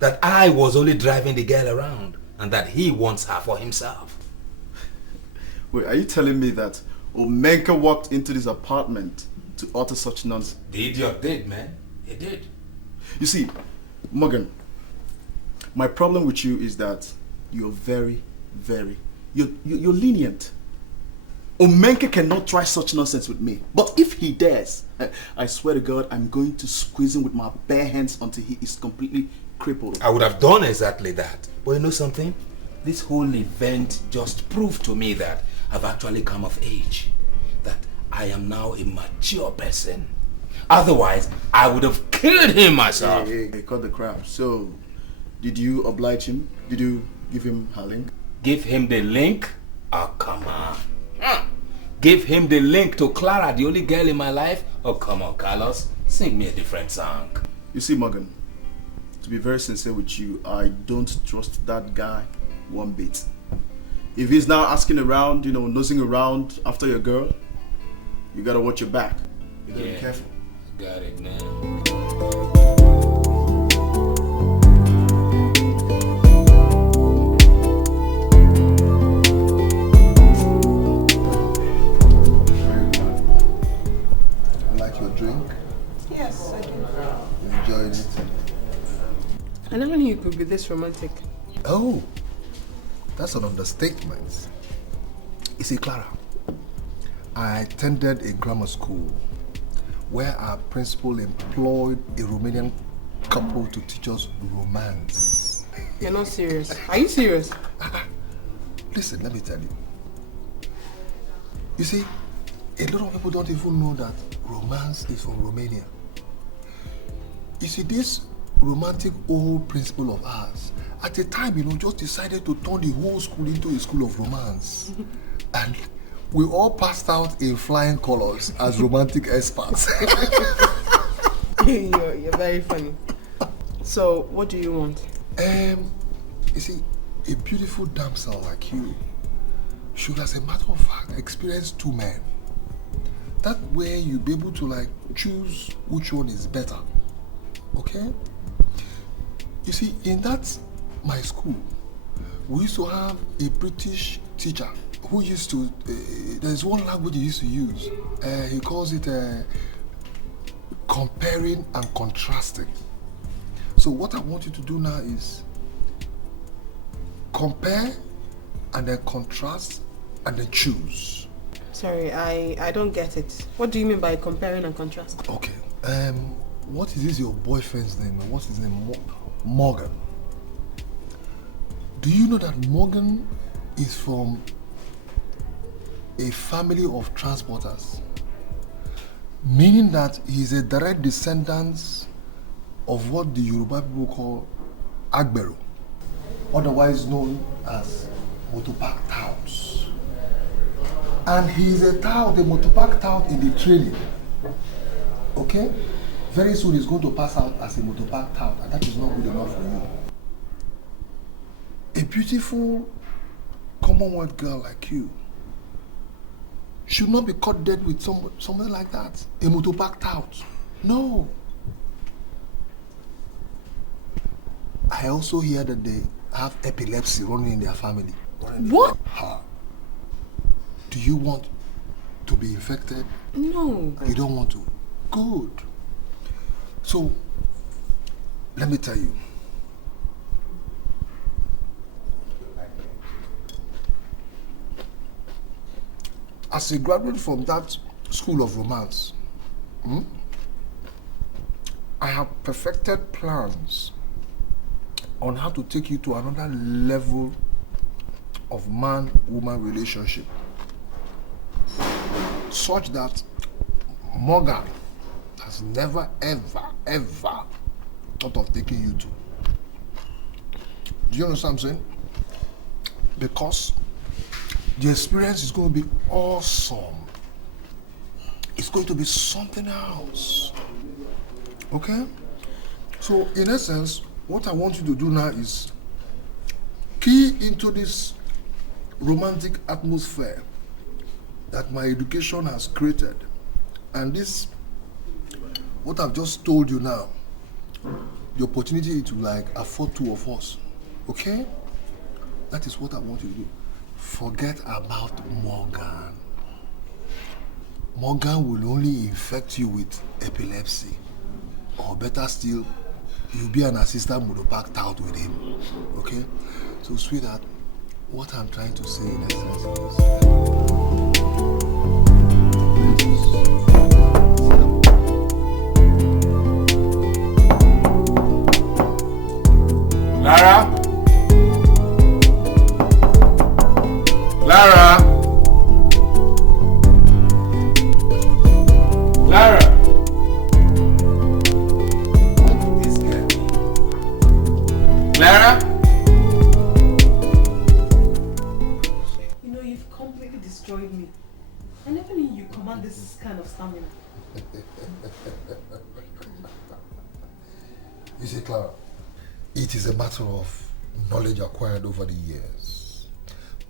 That I was only driving the girl around and that he wants her for himself. Wait, are you telling me that Omenka walked into this apartment to utter such nonsense? The idiot did, man. He did. You see, Morgan, my problem with you is that you're you're lenient. Omenka cannot try such nonsense with me. But if he dares, I swear to God, I'm going to squeeze him with my bare hands until he is completely crippled. I would have done exactly that. But you know something? This whole event just proved to me that I've actually come of age. That I am now a mature person. Otherwise, I would have killed him myself. Hey, cut the crap. So, did you oblige him? Did you give him her link? Give him the link? Oh, come on. Give him the link to Clara, the only girl in my life? Oh, come on, Carlos. Sing me a different song. You see, Morgan, to be very sincere with you, I don't trust that guy one bit. If he's now asking around, nosing around after your girl, you gotta watch your back. You gotta be careful. Got it, man. Drink? Yes, I do. You enjoyed it? I never knew you could be this romantic. Oh, that's an understatement. You see, Clara, I attended a grammar school where our principal employed a Romanian couple to teach us romance. You're not serious. Are you serious? Listen, let me tell you. You see, a lot of people don't even know that romance is from Romania. You see, this romantic old principal of ours, at the time, just decided to turn the whole school into a school of romance. And we all passed out in flying colors as romantic experts. You're very funny. So, what do you want? You see, a beautiful damsel like you should, as a matter of fact, experience two men. That way you'll be able to choose which one is better. Okay? You see, in my school, we used to have a British teacher who used to, there's one language he used to use. He calls it comparing and contrasting. So what I want you to do now is compare and then contrast and then choose. Sorry, I don't get it. What do you mean by comparing and contrasting? Okay. What is your boyfriend's name? What's his name? Morgan. Do you know that Morgan is from a family of transporters? Meaning that he's a direct descendant of what the Yoruba people call Agbero, otherwise known as motopark touts. And he's a tout, a motopark tout in the training. Okay? Very soon he's going to pass out as a motopark tout, and that is not good enough for you. A beautiful Commonwealth girl like you should not be caught dead with somebody like that, a motopark tout. No. I also hear that they have epilepsy running in their family. What? Do you want to be infected? No. You don't want to? Good. So, let me tell you. As a graduate from that school of romance, I have perfected plans on how to take you to another level of man-woman relationship, such that Morgan has never, ever, ever thought of taking you to. Do you understand what I'm saying? Because the experience is going to be awesome. It's going to be something else. Okay? So, in essence, what I want you to do now is key into this romantic atmosphere that my education has created. And this, what I've just told you now, the opportunity to like afford two of us. Okay? That is what I want you to do. Forget about Morgan. Morgan will only infect you with epilepsy. Or better still, you'll be an assistant motopark tout with him. Okay? So, sweetheart, what I'm trying to say in essence Lara? Lara? Lara? This girl. Lara? You know, you've completely destroyed me. I never knew you command this kind of stamina. You see, Clara, it is a matter of knowledge acquired over the years.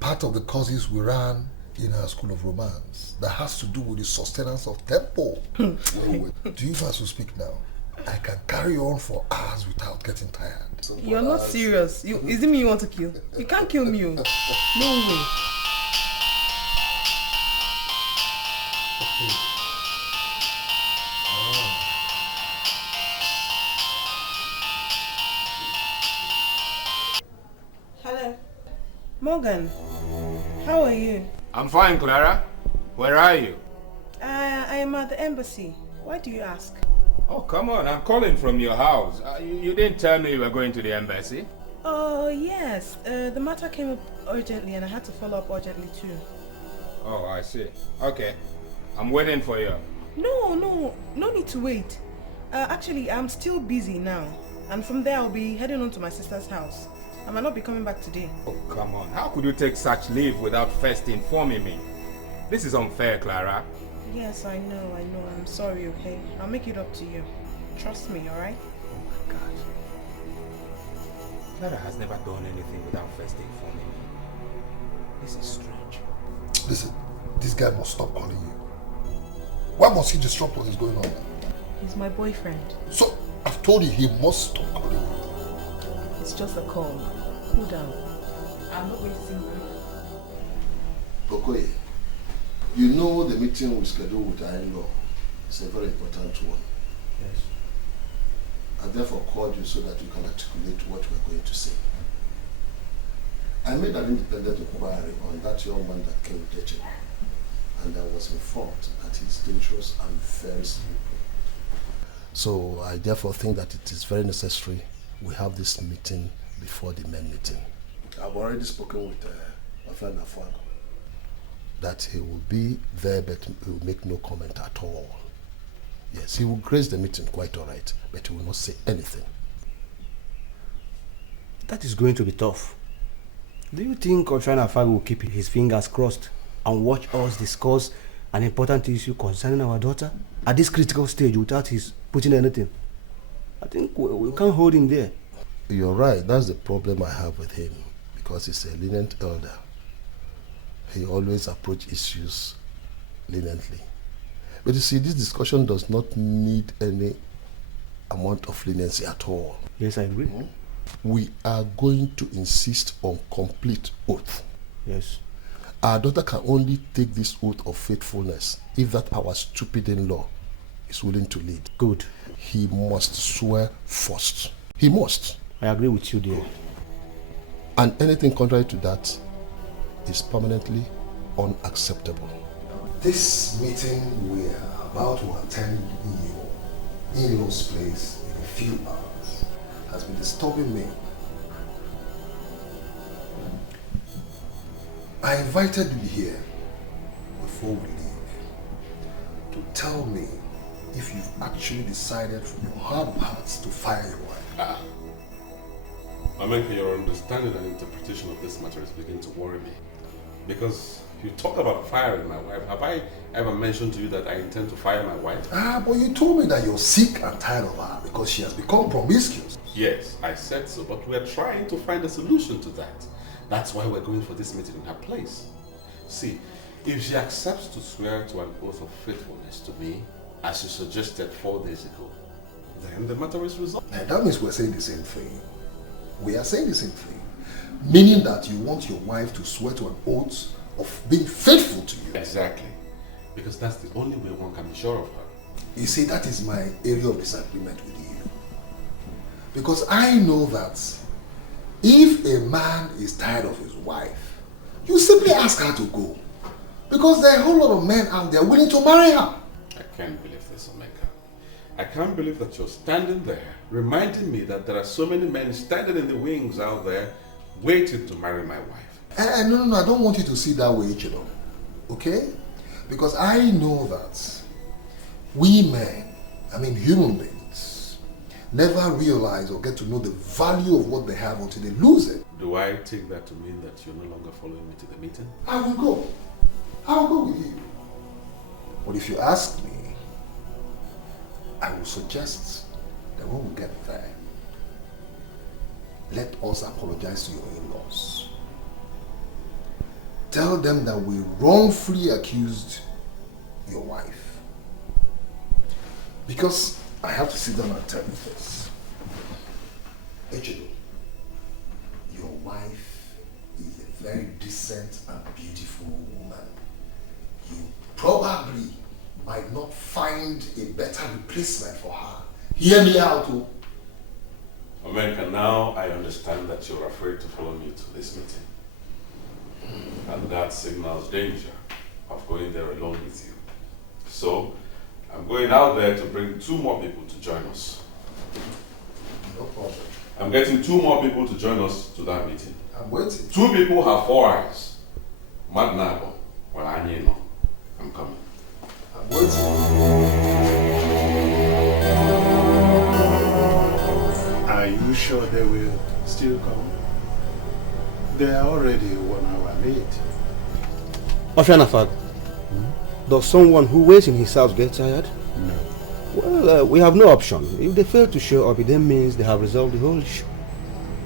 Part of the courses we ran in our school of romance that has to do with the sustenance of tempo. Wait. Do you want to speak now? I can carry on for hours without getting tired. You're not serious. Is it me you want to kill? You can't kill me. No way. Hello. Morgan, how are you? I'm fine, Clara. Where are you? I am at the embassy. Why do you ask? Oh, come on. I'm calling from your house. You didn't tell me you were going to the embassy. Oh, yes. The matter came up urgently and I had to follow up urgently too. Oh, I see. Okay. I'm waiting for you. No need to wait. Actually, I'm still busy now. And from there, I'll be heading on to my sister's house. I might not be coming back today. Oh, come on. How could you take such leave without first informing me? This is unfair, Clara. Yes, I know. I'm sorry, okay? I'll make it up to you. Trust me, alright? Oh my God. Clara has never done anything without first informing me. This is strange. Listen, this guy must stop calling you. Why must he disrupt what is going on? He's my boyfriend. So, I've told you he must stop calling you. It's just a call. Cool down. I'm not going to sing with you. Okoye, you know the meeting we scheduled with our in-law is a very important one. Yes. I therefore called you so that you can articulate what we're going to say. I made an independent inquiry on that young man that came with Uche, and I was informed that he's dangerous and very slippery. So I therefore think that it is very necessary we have this meeting before the men meeting. I've already spoken with my friend Afuago that he will be there but he will make no comment at all. Yes, he will grace the meeting quite all right, but he will not say anything. That is going to be tough. Do you think Oshana Afago will keep his fingers crossed and watch us discuss an important issue concerning our daughter at this critical stage without his putting anything? I think we can't hold him there. You're right, that's the problem I have with him, because he's a lenient elder. He always approaches issues leniently. But you see, this discussion does not need any amount of leniency at all. Yes, I agree. We are going to insist on complete oath. Yes. Our daughter can only take this oath of faithfulness if that our stupid in-law is willing to lead. Good. He must swear first. He must. I agree with you there. And anything contrary to that is permanently unacceptable. This meeting we are about to attend in your in-law's place in a few hours has been disturbing me. I invited you here before we leave to tell me if you've actually decided from your heart of hearts to fire your wife. Amenka, your understanding and interpretation of this matter is beginning to worry me. Because you talk about firing my wife. Have I ever mentioned to you that I intend to fire my wife? But you told me that you're sick and tired of her because she has become promiscuous. Yes, I said so, but we're trying to find a solution to that. That's why we're going for this meeting in her place. See, if she accepts to swear to an oath of faithfulness to me, as you suggested 4 days ago, then the matter is resolved. And that means we're saying the same thing. We are saying the same thing. Meaning that you want your wife to swear to an oath of being faithful to you. Exactly. Because that's the only way one can be sure of her. You see, that is my area of disagreement with you. Because I know that if a man is tired of his wife, you simply ask her to go. Because there are a whole lot of men out there willing to marry her. I can't believe this, Omeka. I can't believe that you're standing there reminding me that there are so many men standing in the wings out there waiting to marry my wife. No, I don't want you to see that way, Ichino. Okay? Because I know that we men, human beings, never realize or get to know the value of what they have until they lose it. Do I take that to mean that you're no longer following me to the meeting? I will go. I will go with you. But if you ask me, I will suggest that when we get there, let us apologize to your in-laws. Tell them that we wrongfully accused your wife. Because I have to sit down and tell you this. Echelo, your wife is a very decent and beautiful woman. You probably might not find a better replacement for her. Hear me out, oh. America, now I understand that you're afraid to follow me to this meeting. And that signals danger of going there alone with you. So, I'm going out there to bring 2 more people to join us. No problem. I'm getting 2 more people to join us to that meeting. I'm waiting. 2 people have 4 eyes. Magnabo, well, I know. I'm coming. I'm waiting. Are you sure they will still come? They are already 1 hour late. Oshanafag, does someone who waits in his house get tired? No. Well, we have no option. If they fail to show up, it then means they have resolved the whole issue.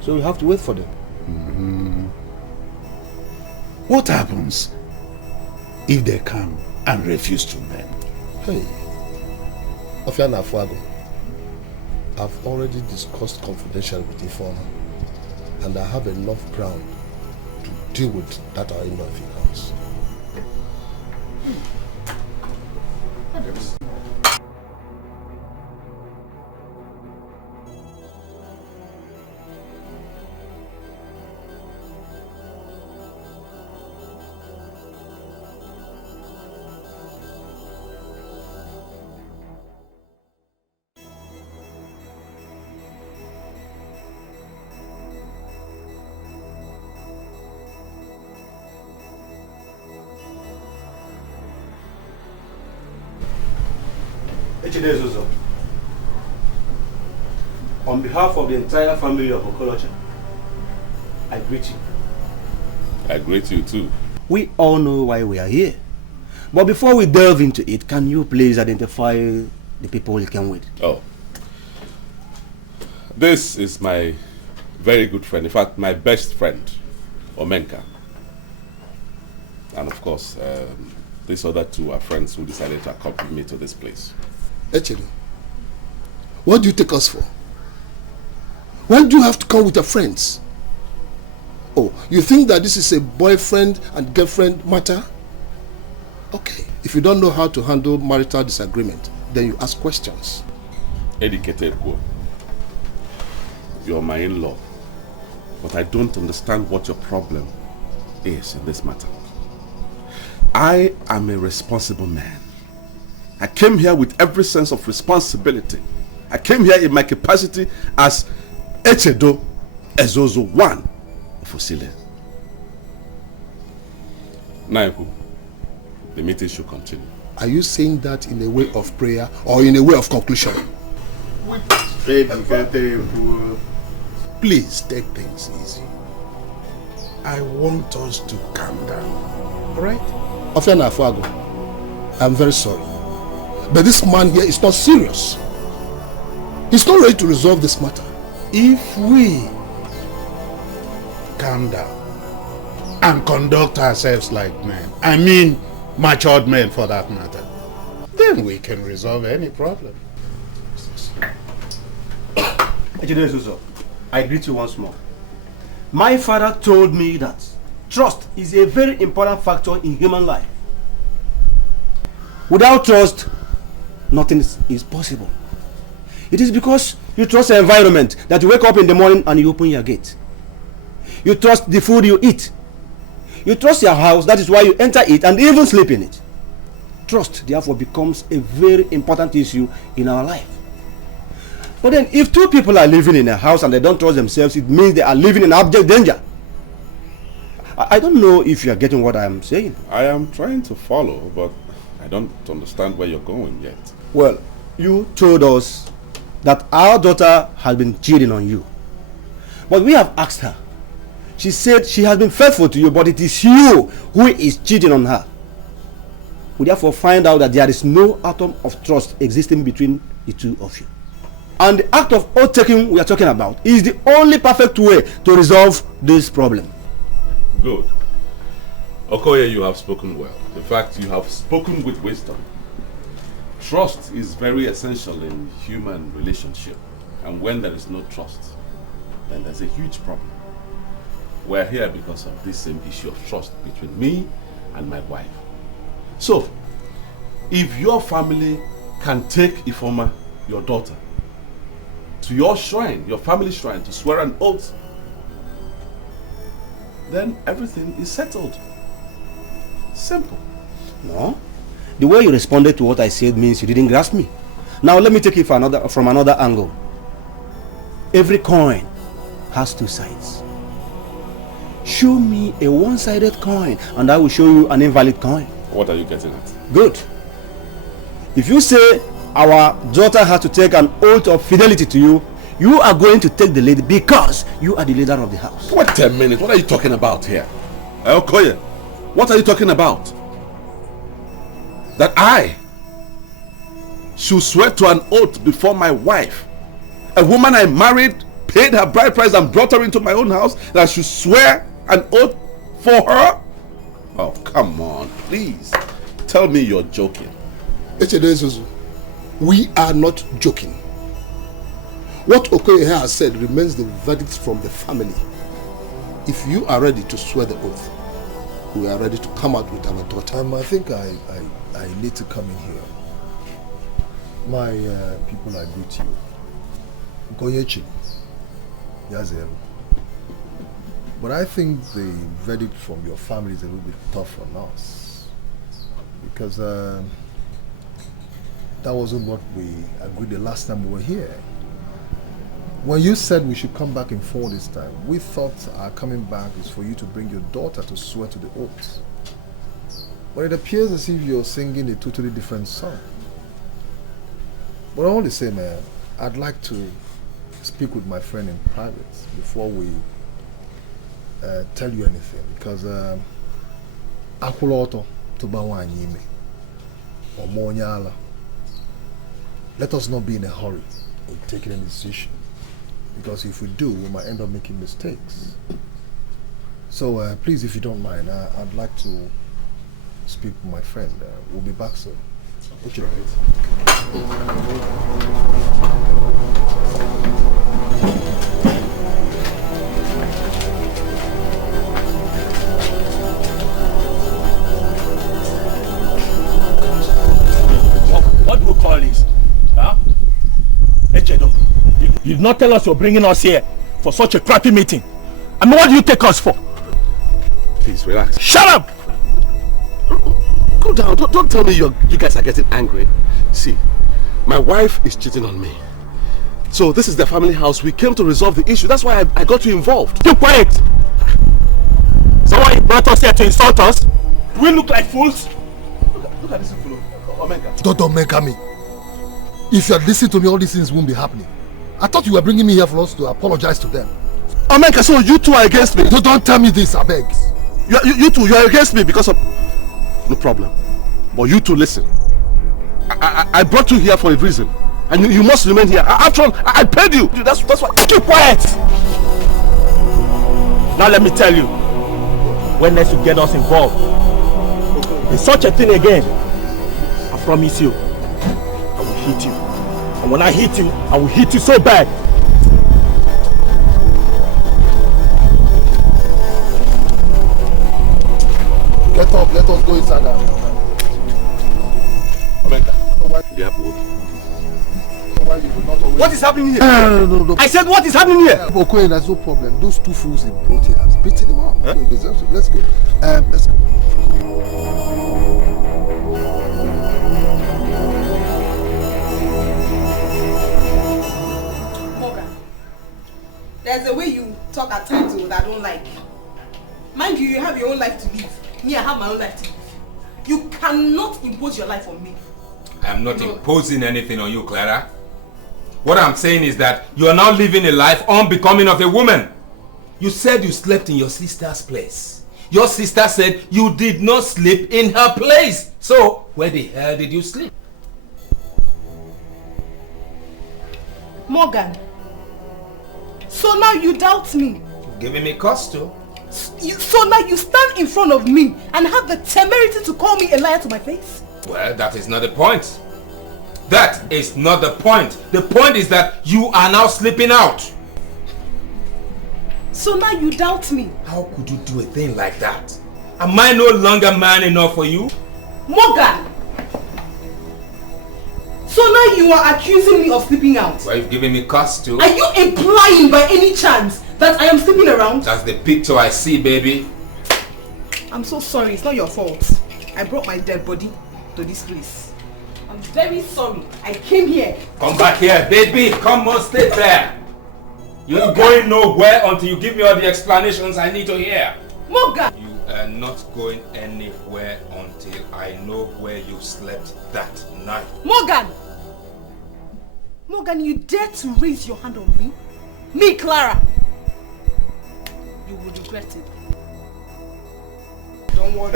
So we have to wait for them. What happens if they come and refuse to mend? Hey, Ofiana Afuago, I've already discussed confidentially with Ifeoma. And I have enough ground to deal with that our in-law if he comes. On behalf of the entire family of Okolocha, I greet you. I greet you too. We all know why we are here. But before we delve into it, can you please identify the people you came with? Oh. This is my very good friend, in fact, my best friend, Omenka. And of course, these other two are friends who decided to accompany me to this place. Actually, what do you take us for? Why do you have to come with your friends? Oh, you think that this is a boyfriend and girlfriend matter? Okay, if you don't know how to handle marital disagreement, then you ask questions. Educated, you're my in-law, but I don't understand what your problem is in this matter. I am a responsible man. I came here with every sense of responsibility. I came here in my capacity as Echedo Ezozo 1 of Osile. Naihu, the meeting should continue. Are you saying that in a way of prayer or in a way of conclusion? Please take things easy. I want us to calm down. Alright? Ofena Afuago, I'm very sorry. But this man here is not serious. He's not ready to resolve this matter. If we calm down and conduct ourselves like men, I mean matured men for that matter, then we can resolve any problem. I greet you once more. My father told me that trust is a very important factor in human life. Without trust, nothing is possible. It is because you trust the environment that you wake up in the morning and you open your gate. You trust the food you eat. You trust your house, that is why you enter it and even sleep in it. Trust, therefore, becomes a very important issue in our life. But then, if two people are living in a house and they don't trust themselves, it means they are living in abject danger. I don't know if you are getting what I am saying. I am trying to follow, but I don't understand where you're going yet. Well, you told us that our daughter has been cheating on you. But we have asked her. She said she has been faithful to you, but it is you who is cheating on her. We therefore find out that there is no atom of trust existing between the two of you. And the act of oath-taking we are talking about is the only perfect way to resolve this problem. Good. Okoye, you have spoken well. In fact, you have spoken with wisdom. Trust is very essential in human relationship. And when there is no trust, then there's a huge problem. We're here because of this same issue of trust between me and my wife. So, if your family can take Ifoma, your daughter, to your shrine, your family shrine, to swear an oath, then everything is settled. Simple. No. The way you responded to what I said means you didn't grasp me. Now let me take it from another angle. Every coin has two sides. Show me a one-sided coin and I will show you an invalid coin. What are you getting at? Good. If you say our daughter has to take an oath of fidelity to you, you are going to take the lead because you are the leader of the house. Wait a minute, what are you talking about here? Okoye, what are you talking about? That I should swear to an oath before my wife, a woman I married, paid her bride price and brought her into my own house, that I should swear an oath for her? Oh, come on, please. Tell me you're joking. We are not joking. What Okoye has said remains the verdict from the family. if you are ready to swear the oath, we are ready to come out with our daughter. I think I need to come in here. My people, I greet you. Goyechi. Yazem. But I think the verdict from your family is a little bit tough on us. Because that wasn't what we agreed the last time we were here. When you said we should come back in 4 this time, we thought our coming back is for you to bring your daughter to swear to the oath. But it appears as if you're singing a totally different song. But I want to say, man, I'd like to speak with my friend in private before we tell you anything. Because Akuloto Tubawa Anyime or Monyala, let us not be in a hurry in taking a decision. Because if we do, we might end up making mistakes. So please, if you don't mind, I'd like to speak with my friend. We'll be back soon. Okay. What do you call this? Huh? You did not tell us you're bringing us here for such a crappy meeting. I mean, what do you take us for? Please, relax. Shut up! Go down. Don't tell me you guys are getting angry. See, my wife is cheating on me. So this is the family house. We came to resolve the issue. That's why I got you involved. Keep quiet! Someone brought us here to insult us? Do we look like fools? Look at this fellow. Omega. Don't make me. If you had listened to me, all these things won't be happening. I thought you were bringing me here for us to apologize to them. Omega, so you two are against me? Don't tell me this, I beg. You two, you are against me because of... No problem. But you two, listen. I brought you here for a reason. And you must remain here. After all, I paid you. That's why. Keep quiet! Now let me tell you. When next you get us involved in such a thing again, I promise you, I will hit you. And when I hit you, I will hit you so bad. Get up, let us go inside now. Omega. What is happening here? No. I said, what is happening here? Okay, there's no problem. Those two fools in brought here has beaten him up. Huh? He deserves it. Let's go. Let's go. There's a way you talk at times that I don't like. Mind you, you have your own life to live. Me, I have my own life to live. You cannot impose your life on me. I'm not imposing anything on you, Clara. What I'm saying is that you are now living a life unbecoming of a woman. You said you slept in your sister's place. Your sister said you did not sleep in her place. So, where the hell did you sleep? Morgan. So now you doubt me. Giving me cause to. So now you stand in front of me and have the temerity to call me a liar to my face? Well, that is not the point. That is not the point. The point is that you are now sleeping out. So now you doubt me. How could you do a thing like that? Am I no longer man enough for you? Morgan! So now you are accusing me of sleeping out. Well, you've given me cause to. Are you implying by any chance that I am sleeping around? That's the picture I see, baby. I'm so sorry. It's not your fault. I brought my dead body to this place. I'm very sorry. I came here. Come back here, baby. Come on, stay there. You're going nowhere until you give me all the explanations I need to hear. Morgan! You are not going anywhere until I know where you slept that night. Morgan! Morgan, you dare to raise your hand on me? Me, Clara! You will regret it. Don't worry.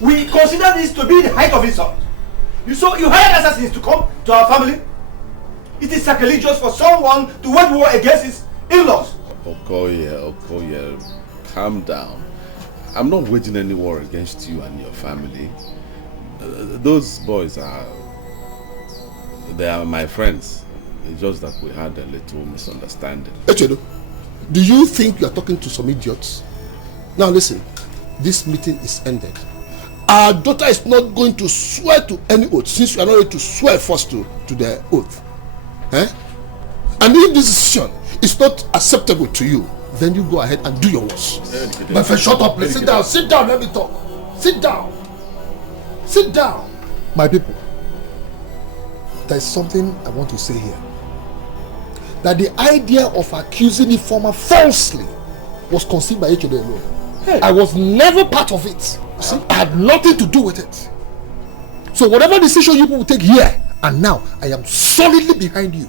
We consider this to be the height of insult. You hired assassins to come to our family? It is sacrilegious for someone to wage war against his in-laws. Okoye, calm down. I'm not waging any war against you and your family. Those boys they are my friends. It's just that we had a little misunderstanding. Echedo, Do you think you are talking to some idiots? Now listen, this meeting is ended. Our daughter is not going to swear to any oath since you are not ready to swear first to the oath. Eh? And if this decision is not acceptable to you, then you go ahead and do your worst. My friend, shut up, please. Sit down, let me talk. Sit down. Sit down. My people, there is something I want to say here. That the idea of accusing Informer falsely was conceived by Uche alone. Hey. I was never part of it. See, I had nothing to do with it. So whatever decision you people take here and now, I am solidly behind you.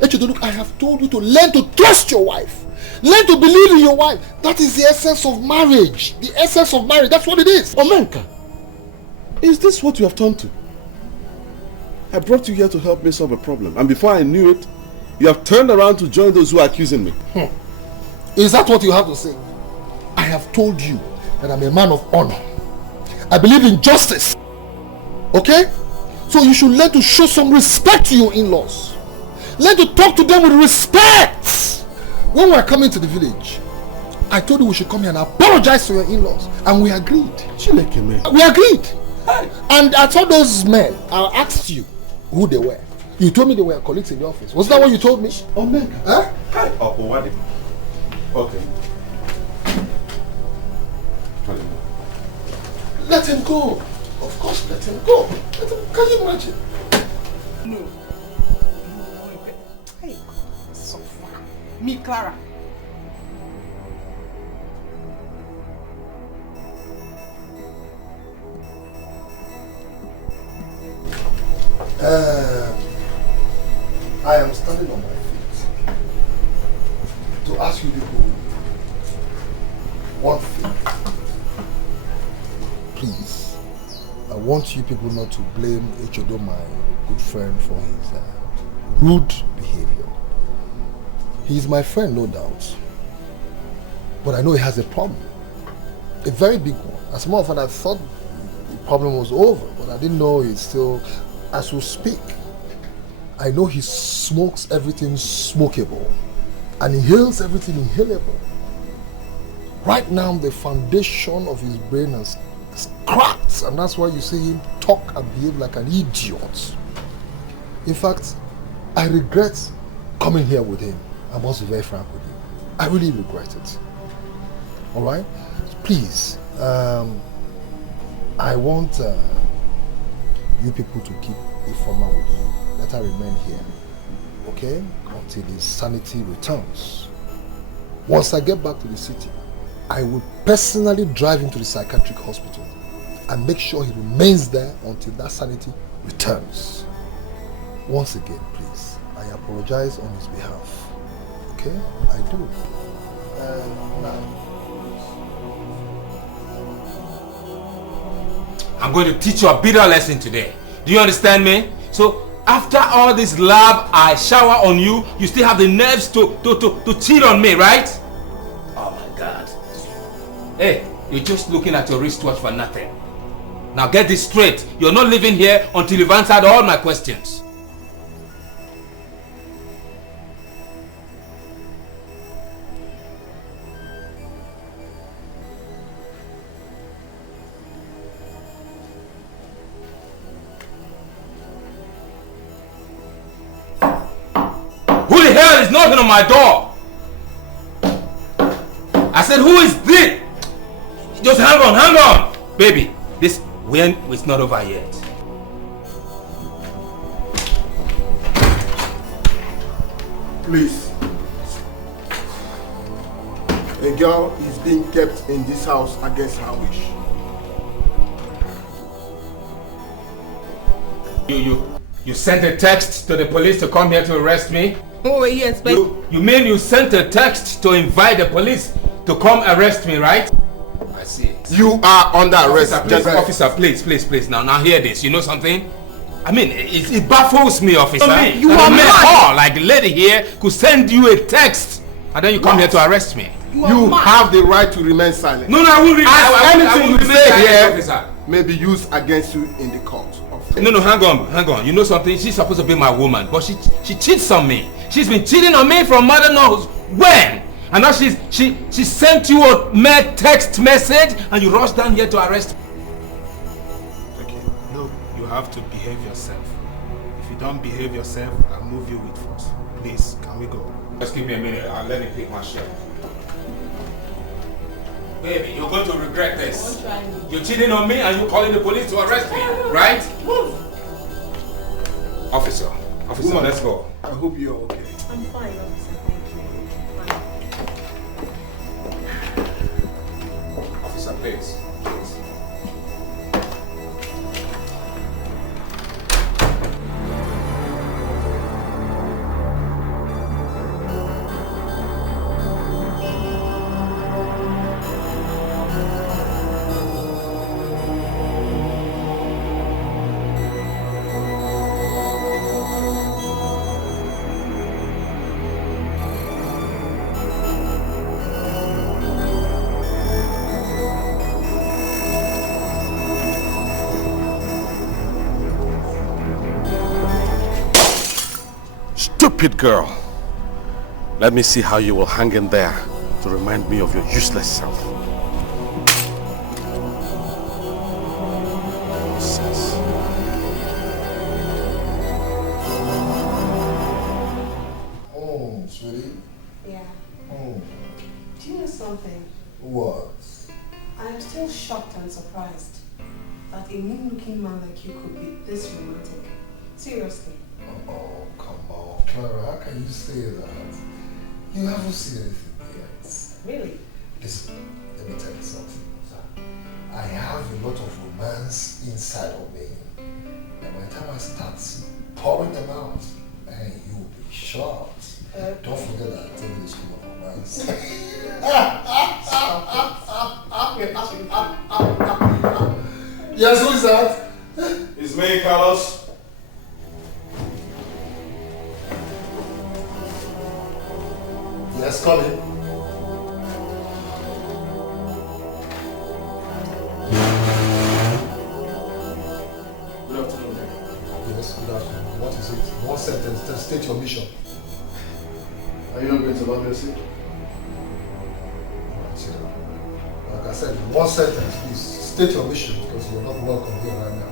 Uche, look, I have told you to learn to trust your wife. Learn to believe in your wife. That is the essence of marriage. The essence of marriage. That's what it is. Omenka, is this what you have turned to? I brought you here to help me solve a problem. And before I knew it, you have turned around to join those who are accusing me. Is that what you have to say? I have told you that I'm a man of honor. I believe in justice. Okay? So you should learn to show some respect to your in-laws. Learn to talk to them with respect. When we were coming to the village, I told you we should come here and apologize to your in-laws. And we agreed. We agreed. And I told those men, I asked you who they were. You told me they were colleagues in the office. Was that what you told me? Oh, man. Huh? Okay. Let him go. Of course, let him go. Can you imagine? No. Hey, so far. Me, Clara. I am standing on my feet to ask you people one thing. Please, I want you people not to blame Echodo, my good friend, for his rude behavior. He is my friend, no doubt. But I know he has a problem. A very big one. As a matter of fact, I thought the problem was over, but I didn't know it's still, as we speak. I know he smokes everything smokable and inhales everything inhalable. Right now, the foundation of his brain is cracked, and that's why you see him talk and behave like an idiot. In fact, I regret coming here with him. I must be very frank with you. I really regret it. All right? Please, I want you people to keep Informer with you. Let her remain here, okay? Until his sanity returns. Once I get back to the city, I will personally drive him to the psychiatric hospital and make sure he remains there until that sanity returns. Once again, please, I apologize on his behalf. Okay? I do. Now. I'm going to teach you a bitter lesson today. Do you understand me? So, after all this love I shower on you, you still have the nerves to cheat on me, right? Oh my God. Hey, you're just looking at your wristwatch for nothing. Now get this straight. You're not leaving here until you've answered all my questions. Who the hell is knocking on my door? I said, who is this? Just hang on. Baby, this when it's not over yet. Please. A girl is being kept in this house against her wish. You sent a text to the police to come here to arrest me? Oh, yes, but you mean you sent a text to invite the police to come arrest me, right? I see it. You are under arrest. Officer, please. Now hear this. You know something? I mean, it baffles me, officer. You are mad. Like the lady here could send you a text and then you come here to arrest me. You have the right to remain silent. No, I won't. Anything you say here officer may be used against you in the court. No, hang on. You know something? She's supposed to be my woman, but she cheats on me. She's been cheating on me from mother knows when. And now she sent you a mere text message and you rushed down here to arrest me. Okay, look, you have to behave yourself. If you don't behave yourself, I'll move you with force. Please, can we go? Just give me a minute, I'll let me pick my shirt. Baby, you're going to regret this. You're cheating on me and you're calling the police to arrest me, right? Officer, woman, let's go. I hope you're okay. I'm fine, officer. Thank you. Officer, please. Stupid girl. Let me see how you will hang in there to remind me of your useless self. Nonsense. Oh, sweetie. Yeah. Oh. Do you know something? What? I am still shocked and surprised that a mean-looking man like you could be this romantic. Seriously. Oh, come on, Clara, how can you say that? You haven't seen anything yet. Really? Listen, let me tell you something. I have a lot of romance inside of me. And by the time I start pouring them out, man, you will be shocked. Don't forget that I tell you the school of romance. Yes, who is that? It's me, Carlos. Yes, come in. Good afternoon. Yes, good afternoon. What is it? One sentence, then state your mission. Are you not going to allow me to sit? Sit down. Like I said, one sentence, please. State your mission because you're not welcome here right now.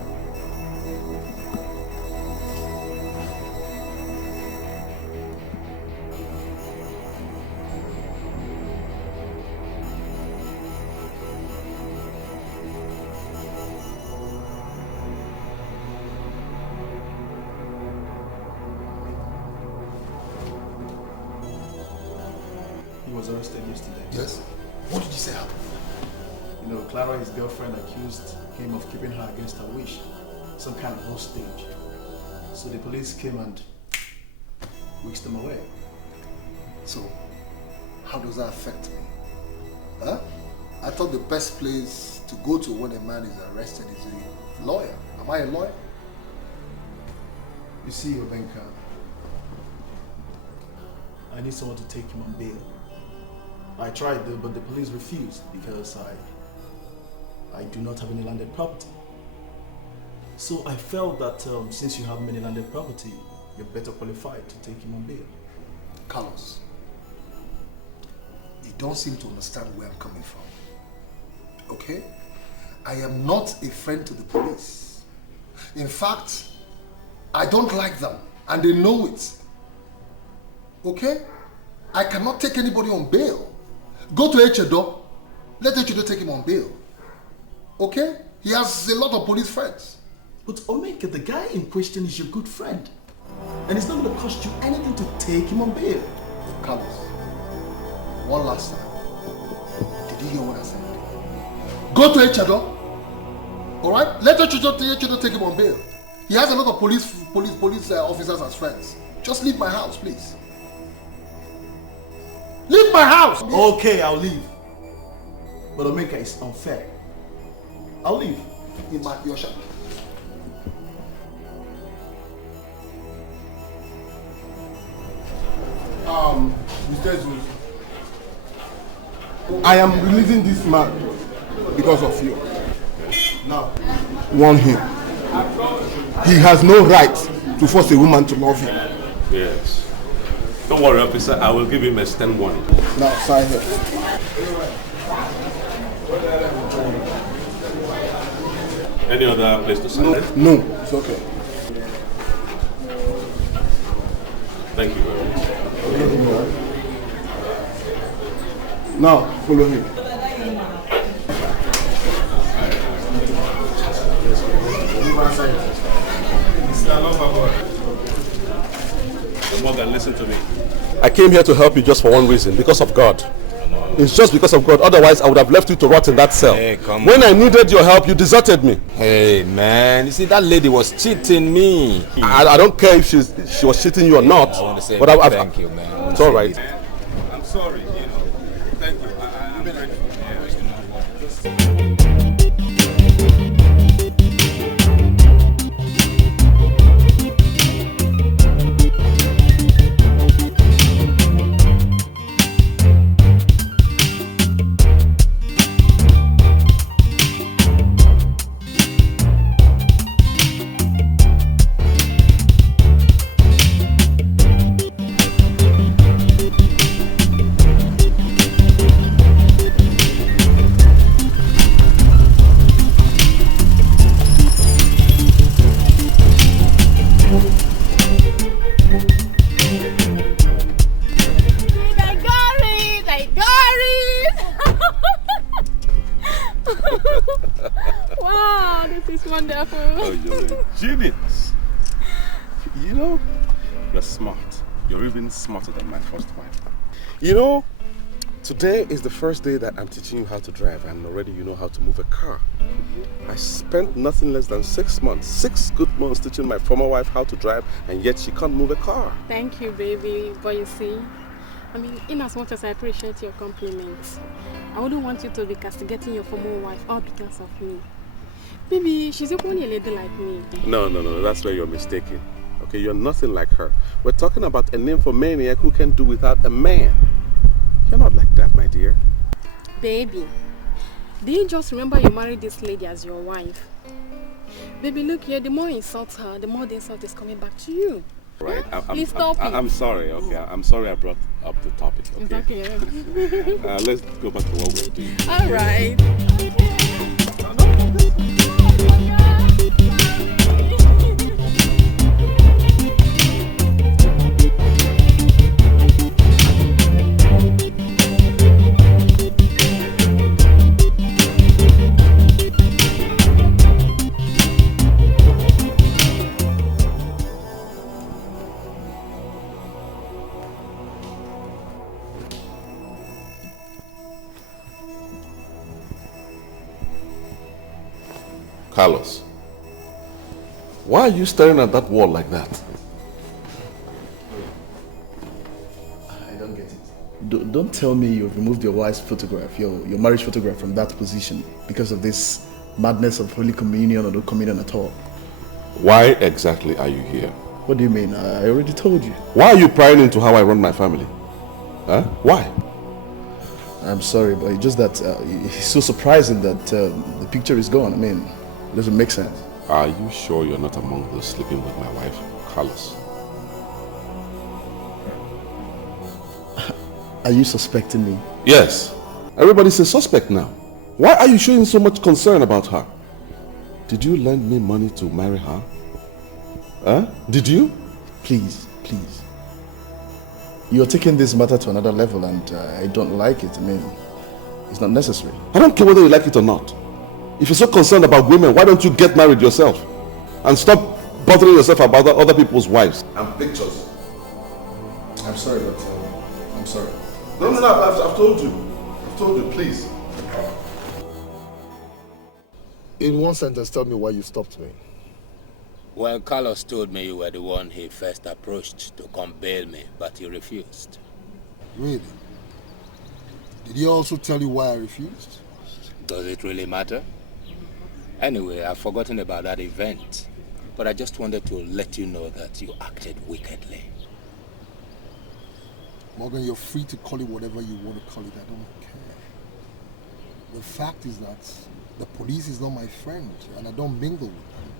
He was arrested yesterday. Yes? What did you say happened? You know, Clara, his girlfriend, accused him of keeping her against her wish. Some kind of hostage. So the police came and whisked them away. So, how does that affect me? Huh? I thought the best place to go to when a man is arrested is a lawyer. Am I a lawyer? You see, Obenka, I need someone to take him on bail. I tried, but the police refused because I do not have any landed property. So I felt that since you have many landed property, you're better qualified to take him on bail. Carlos, you don't seem to understand where I'm coming from. Okay? I am not a friend to the police. In fact, I don't like them, and they know it. Okay? I cannot take anybody on bail. Go to Echedo, let Echedo take him on bail. Okay? He has a lot of police friends. But Omeka, the guy in question is your good friend. And it's not going to cost you anything to take him on bail. Carlos, one last time. Did you hear what I said? Go to Echedo. Alright? Let Echedo take him on bail. He has a lot of police officers as friends. Just leave my house, please. Leave my house! Okay, I'll leave. But Omeka is unfair. I'll leave. In your shop. Mr. Zeus, I am releasing this man because of you. Now, warn him. He has no right to force a woman to love him. Yes. Don't worry, officer. I will give him a stern warning. Now, sign here. Any other place to sign? No, it's okay. Thank you very much. Now, follow him. Morgan, listen to me. I came here to help you just for one reason, because of God. It's just because of God. Otherwise, I would have left you to rot in that cell. Hey, come when on. I needed your help, you deserted me. Hey, man. You see, that lady was cheating me. I don't care if she was cheating you or not. I want to say but thank you, man. It's all right. I'm sorry, Thank you. I'm grateful. Wow, this is wonderful. Oh, you're a genius. You know, you're smart. You're even smarter than my first wife. You know, today is the first day that I'm teaching you how to drive, and already you know how to move a car. I spent nothing less than 6 months, 6 good months teaching my former wife how to drive, and yet she can't move a car. Thank you, baby. But you see, I mean, in as much as I appreciate your compliments, I wouldn't want you to be castigating your former wife all because of me. Baby, she's equally a lady like me. No, that's where you're mistaken. Okay, you're nothing like her. We're talking about a nymphomaniac who can do without a man. You're not like that, my dear. Baby, do you just remember you married this lady as your wife? Baby, look here, the more you insult her, the more the insult is coming back to you. Right, Please stop it. I'm sorry, okay? I'm sorry I brought up the topic, okay? It's okay. Let's go back to what we're doing. All right. Carlos, why are you staring at that wall like that? I don't get it. Don't tell me you've removed your wife's photograph, your marriage photograph from that position because of this madness of Holy Communion or no communion at all. Why exactly are you here? What do you mean? I already told you. Why are you prying into how I run my family? Huh? Why? I'm sorry, but it's just that it's so surprising that the picture is gone. I mean, it doesn't make sense. Are you sure you're not among those sleeping with my wife, Carlos? Are you suspecting me? Yes. Everybody's a suspect now. Why are you showing so much concern about her? Did you lend me money to marry her? Huh? Did you? Please. You're taking this matter to another level and I don't like it. I mean, it's not necessary. I don't care whether you like it or not. If you're so concerned about women, why don't you get married yourself? And stop bothering yourself about other people's wives and pictures. I'm sorry, but I'm sorry. No, I've told you. I've told you, please. In one sentence, tell me why you stopped me. Well, Carlos told me you were the one he first approached to come bail me, but he refused. Really? Did he also tell you why I refused? Does it really matter? Anyway, I've forgotten about that event, but I just wanted to let you know that you acted wickedly. Morgan, you're free to call it whatever you want to call it. I don't care. The fact is that the police is not my friend, and I don't mingle with them.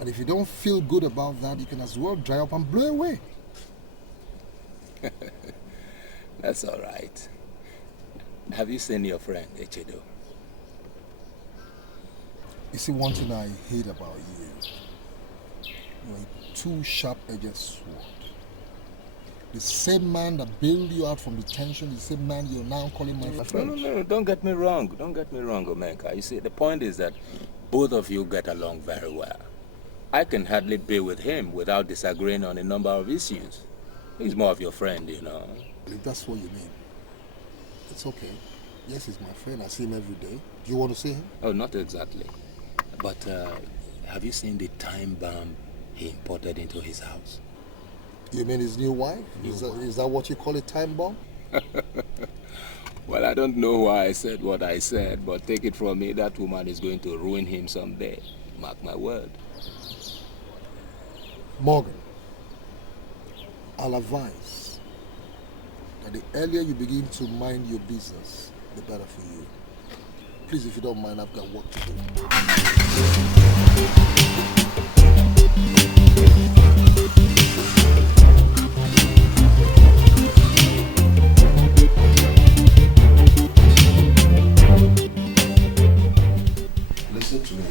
And if you don't feel good about that, you can as well dry up and blow away. That's all right. Have you seen your friend, Echedo? You see, one thing I hate about you, you're a too sharp-edged sword. The same man that bailed you out from detention, the same man you're now calling my friend. No, don't get me wrong. Don't get me wrong, Omenka. You see, the point is that both of you get along very well. I can hardly be with him without disagreeing on a number of issues. He's more of your friend, you know. If that's what you mean, it's okay. Yes, he's my friend. I see him every day. Do you want to see him? Oh, not exactly. But have you seen the time bomb he imported into his house? You mean his new wife? Is that what you call a time bomb? Well, I don't know why I said what I said, but take it from me, that woman is going to ruin him someday. Mark my word. Morgan, I'll advise that the earlier you begin to mind your business, the better for you. Please, if you don't mind, I've got work to do. Listen to me.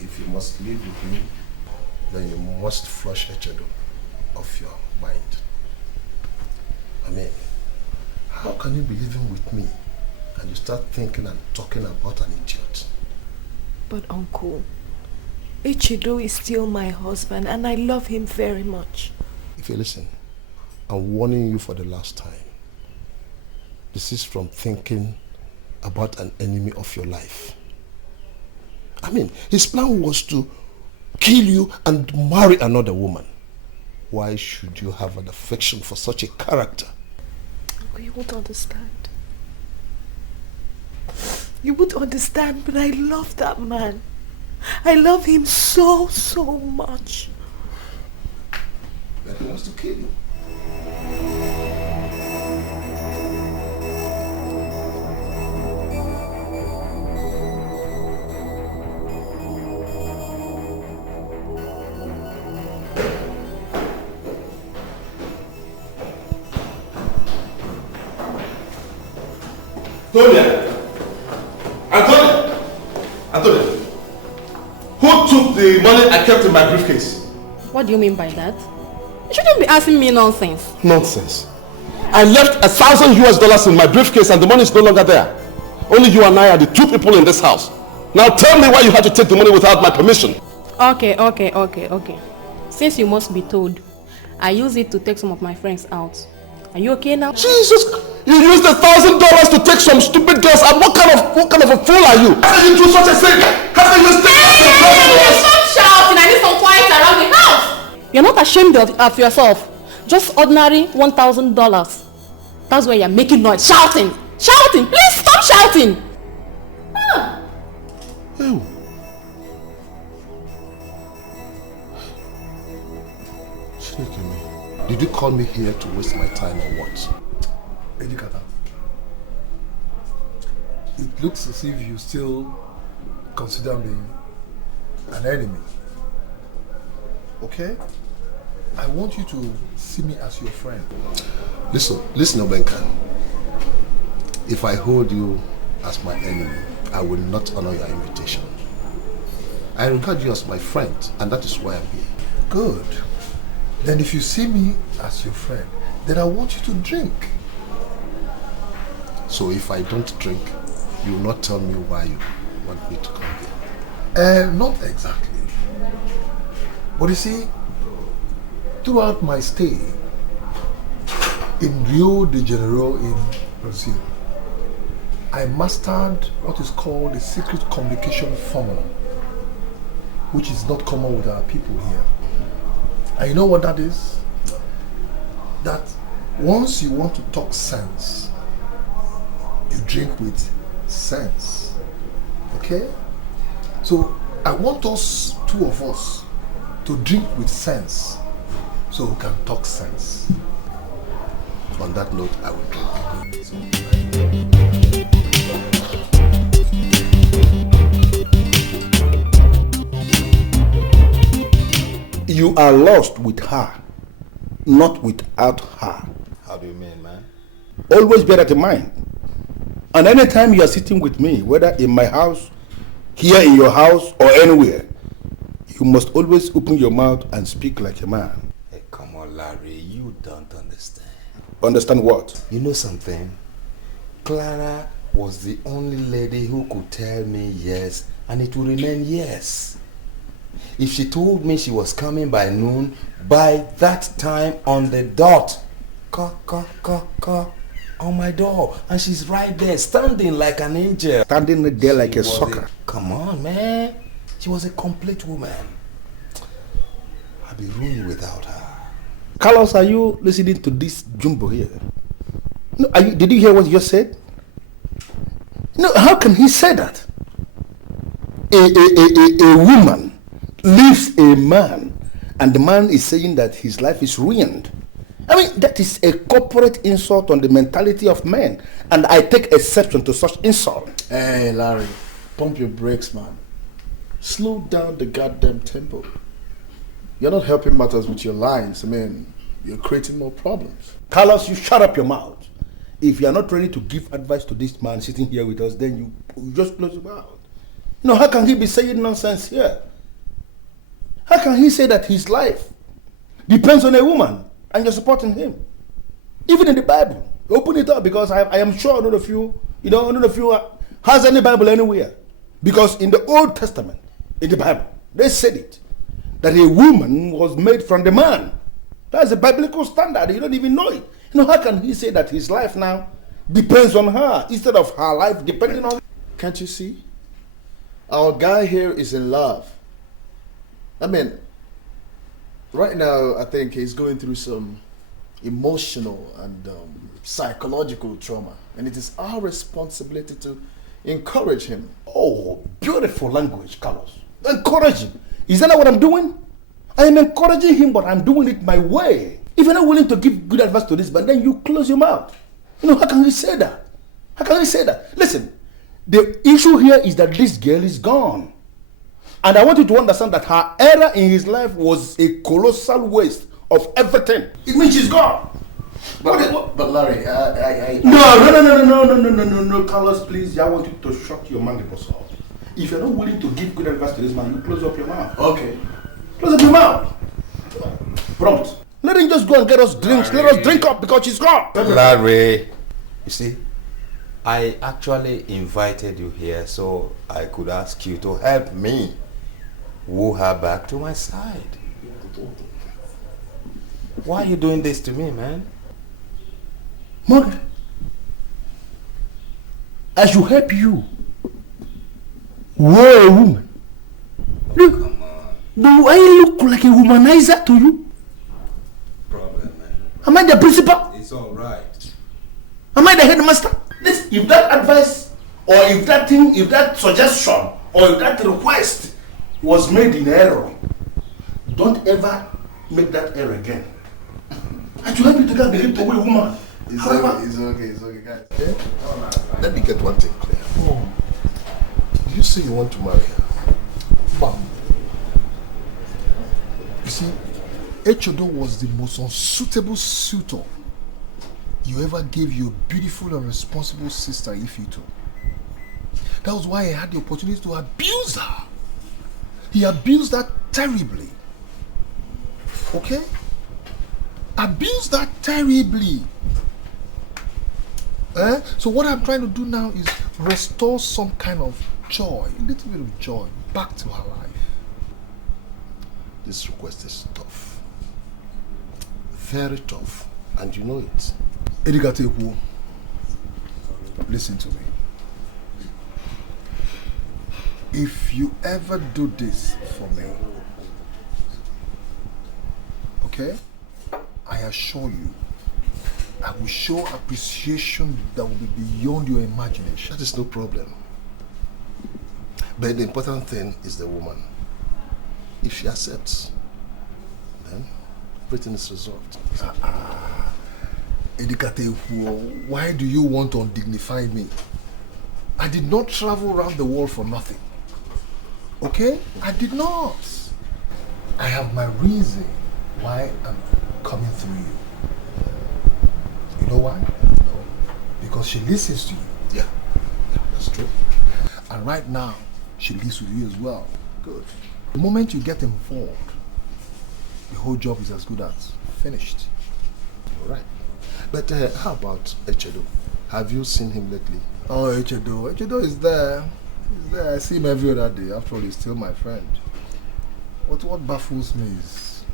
If you must live with me, then you must flush Echedo off your mind. I mean, how can you be living with me and you start thinking and talking about an idiot? But Uncle, Echedo is still my husband and I love him very much. If you listen, I'm warning you for the last time. This is from thinking about an enemy of your life. I mean, his plan was to kill you and marry another woman. Why should you have an affection for such a character? You won't understand. You won't understand, but I love that man. I love him so, so much. But he wants to kill you. Antonia, who took the money I kept in my briefcase? What do you mean by that? You shouldn't be asking me nonsense. Nonsense. I left $1,000 in my briefcase and the money is no longer there. Only you and I are the two people in this house. Now tell me why you had to take the money without my permission. Okay. Since you must be told, I use it to take some of my friends out. Are you okay now? Jesus! You used $1,000 to take some stupid girls, and what kind of a fool are you? How can you do such a thing? How can you Stop shouting! I need some quiet around the house! You're not ashamed of yourself. Just ordinary $1,000. That's why you're making noise. Shouting! Please stop shouting! Oh. Did you call me here to waste my time or what? Ejikata, it looks as if you still consider me an enemy. Okay? I want you to see me as your friend. Listen, Obenka. If I hold you as my enemy, I will not honor your invitation. I regard you as my friend, and that is why I'm here. Good. Then if you see me as your friend, then I want you to drink. So if I don't drink, you will not tell me why you want me to come here? Not exactly. But you see, throughout my stay in Rio de Janeiro in Brazil, I mastered what is called the secret communication formula, which is not common with our people here. And you know what that is? That once you want to talk sense, you drink with sense. Okay? So I want us, two of us, to drink with sense so we can talk sense. On that note, I will drink. You are lost with her. not without her. How do you mean, man? Always bear that in mind. And anytime you are sitting with me, whether in my house, here in your house, or anywhere, you must always open your mouth and speak like a man. Hey, come on, Larry, you don't understand. Understand what? You know something? Clara was the only lady who could tell me yes, and it will remain yes. If she told me she was coming by noon, by that time on the dot, on my door, and she's right there, standing like an angel. Standing there like a sucker. Come on, man. She was a complete woman. I'd be ruined without her. Carlos, are you listening to this jumbo here? No, did you hear what you just said? No, how can he say that? A woman leaves a man, and the man is saying that his life is ruined. I mean, that is a corporate insult on the mentality of men, and I take exception to such insult. Hey, Larry, pump your brakes, man. Slow down the goddamn tempo. You're not helping matters with your lines. I mean, you're creating more problems. Carlos, you shut up your mouth. If you are not ready to give advice to this man sitting here with us, then you just close your mouth. You know, how can he be saying nonsense here? How can he say that his life depends on a woman and you're supporting him? Even in the Bible, open it up, because I am sure none of you has any Bible anywhere. Because in the Old Testament, in the Bible, they said it, that a woman was made from the man. That's a biblical standard. You don't even know it. You know, how can he say that his life now depends on her instead of her life depending on... Can't you see? Our guy here is in love. I mean, right now, I think he's going through some emotional and psychological trauma. And it is our responsibility to encourage him. Oh, beautiful language, Carlos. Encourage him. Is that not what I'm doing? I am encouraging him, but I'm doing it my way. If you're not willing to give good advice to this man, then you close your mouth. You know, how can he say that? How can he say that? Listen, the issue here is that this girl is gone. And I want you to understand that her error in his life was a colossal waste of everything. It means she's gone. But Larry, No, Carlos, please. I want you to shut your mandibles off. If you're not willing to give good advice to this man, you close up your mouth. Okay. Close up your mouth. Prompt. Let him just go and get us drinks. Larry. Let us drink up because she's gone. Larry, you see, I actually invited you here so I could ask you to help me woo her back to my side. Why are you doing this to me, man? Morgan, I should help you woo a woman. Look, do I look like a womanizer to you? Problem, man. Am I the principal? It's all right. Am I the headmaster? Listen, if that advice, or if that suggestion, or if that request was made in error, don't ever make that error again. I should help you to get the hip away, woman. It's okay, guys. Okay? Let me get one thing clear. You say you want to marry her. Bam. You see, Echodo was the most unsuitable suitor you ever gave your beautiful and responsible sister Ifito. That was why he had the opportunity to abuse her. He abused her terribly. Okay? Abused her terribly. So what I'm trying to do now is restore some kind of joy, a little bit of joy back to her life. This request is tough. Very tough. And you know it. Edigateku, listen to me. If you ever do this for me, okay, I assure you, I will show appreciation that will be beyond your imagination. That is no problem. But the important thing is the woman. If she accepts, then everything is resolved. Edikate, why do you want to undignify me? I did not travel around the world for nothing. Okay? I did not. I have my reason why I'm coming through you. You know why? No. Because she listens to you. Yeah, that's true. And right now, she lives with you as well. Good. The moment you get involved, the whole job is as good as finished. All right. But how about Echedo? Have you seen him lately? Oh, Echedo. Echedo is there. He's there. I see him every other day. After all, he's still my friend. What baffles me is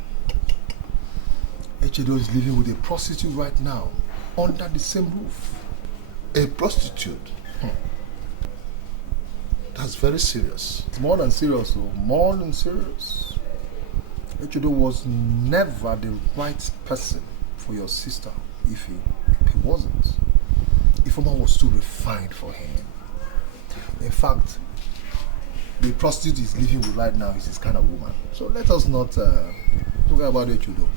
Echedo is living with a prostitute right now, under the same roof. A prostitute? That's very serious. It's more than serious, though. More than serious. Echedo was never the right person for your sister if he wasn't. Ifeoma was too refined for him. In fact, the prostitute he's living with right now is his kind of woman. So let us not talk about Echedo.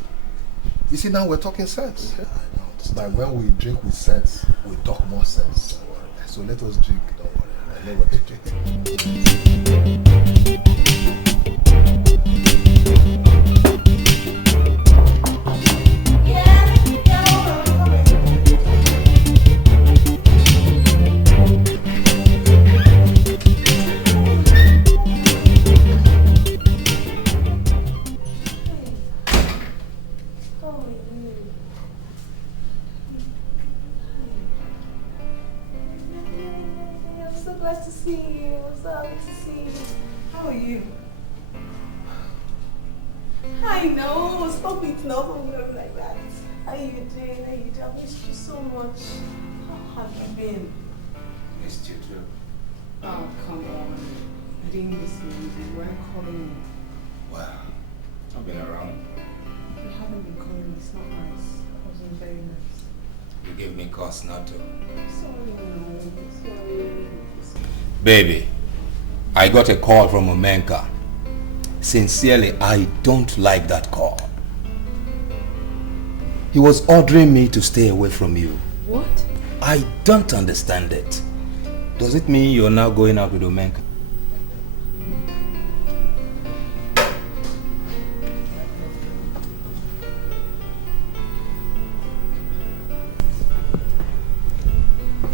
You see, now we're talking sense. Yeah, I know. Like when we drink with sense, we talk more sense. So let us drink. Don't worry. I know what to do. Baby, I got a call from Omenka. Sincerely, I don't like that call. He was ordering me to stay away from you. What? I don't understand it. Does it mean you're now going out with Omenka?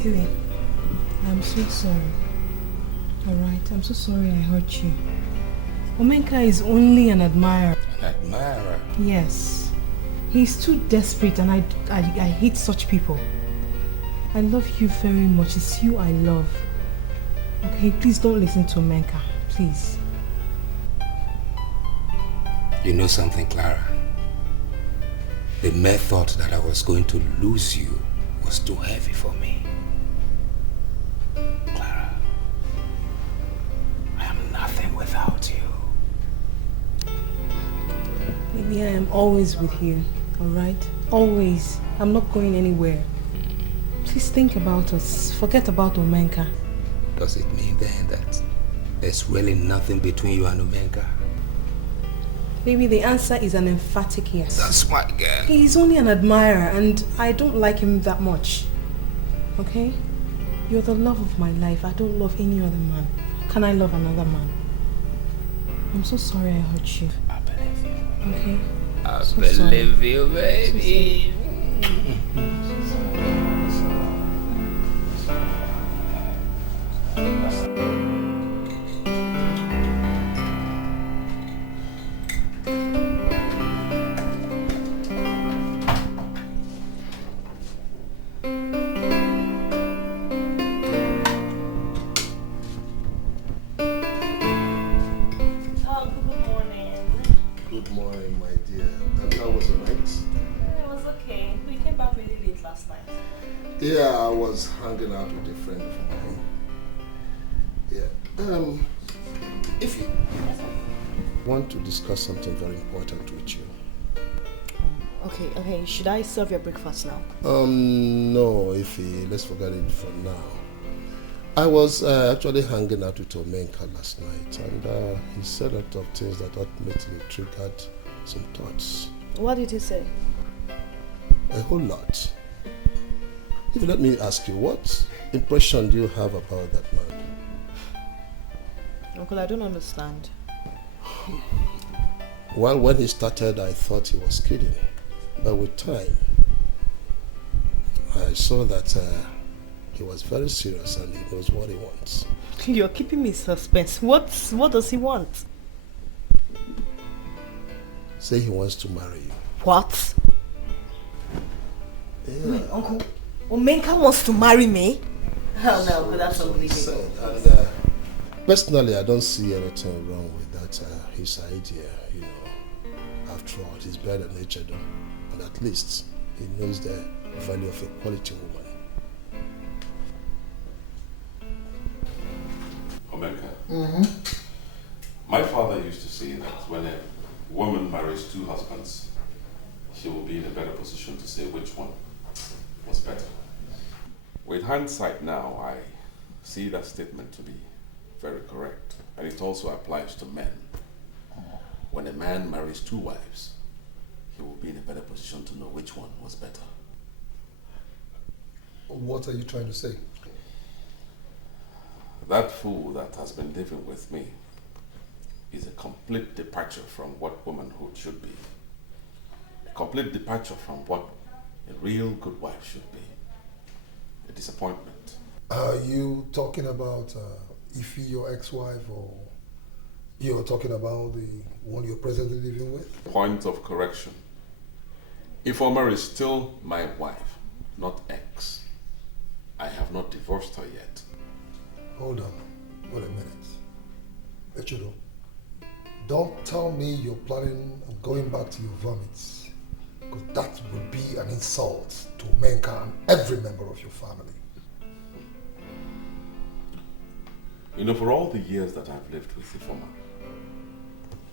Billy, I'm so sorry. Alright, I'm so sorry I hurt you. Omenka is only an admirer. An admirer? Yes. He's too desperate and I hate such people. I love you very much. It's you I love. Okay, please don't listen to Omenka. Please. You know something, Clara? The mere thought that I was going to lose you was too heavy for me. Clara, I am nothing without you. Maybe I am always with you, alright? Always. I'm not going anywhere. Please think about us. Forget about Omenka. Does it mean then that there's really nothing between you and Omenka? Maybe the answer is an emphatic yes. That's my girl. He's only an admirer and I don't like him that much. Okay? You're the love of my life. I don't love any other man. How can I love another man? I'm so sorry I hurt you. I believe you. Okay? I believe you, baby. Yeah, I was hanging out with a friend of mine. Yeah. If you want to discuss something very important with you. Okay. Should I serve your breakfast now? No, Ify, let's forget it for now. I was actually hanging out with Omenka last night, and he said a lot of things that ultimately triggered some thoughts. What did he say? A whole lot. If you let me ask you, what impression do you have about that man? Uncle, I don't understand. Well, when he started, I thought he was kidding. But with time, I saw that he was very serious and he knows what he wants. You're keeping me in suspense. What does he want? Say he wants to marry you. What? Yeah. Wait, Uncle, Omenka wants to marry me? Oh no, but that's unbelievable. And personally, I don't see anything wrong with that, his idea, you know. After all, he's better than nature, though. And at least he knows the value of a quality woman. Omenka, my father used to say that when a woman marries two husbands, she will be in a better position to say which one was better. With hindsight now, I see that statement to be very correct. And it also applies to men. When a man marries two wives, he will be in a better position to know which one was better. What are you trying to say? That fool that has been living with me is a complete departure from what womanhood should be. A complete departure from what a real good wife should be. A disappointment. Are you talking about Ify, your ex-wife, or you're talking about the one you're presently living with? Point of correction. Ifeoma is still my wife, not ex. I have not divorced her yet. Hold on. Wait a minute. Echido, don't tell me you're planning on going back to your vomits, because that would be an insult to Omenka and every member of your family. You know, for all the years that I've lived with Ifeoma,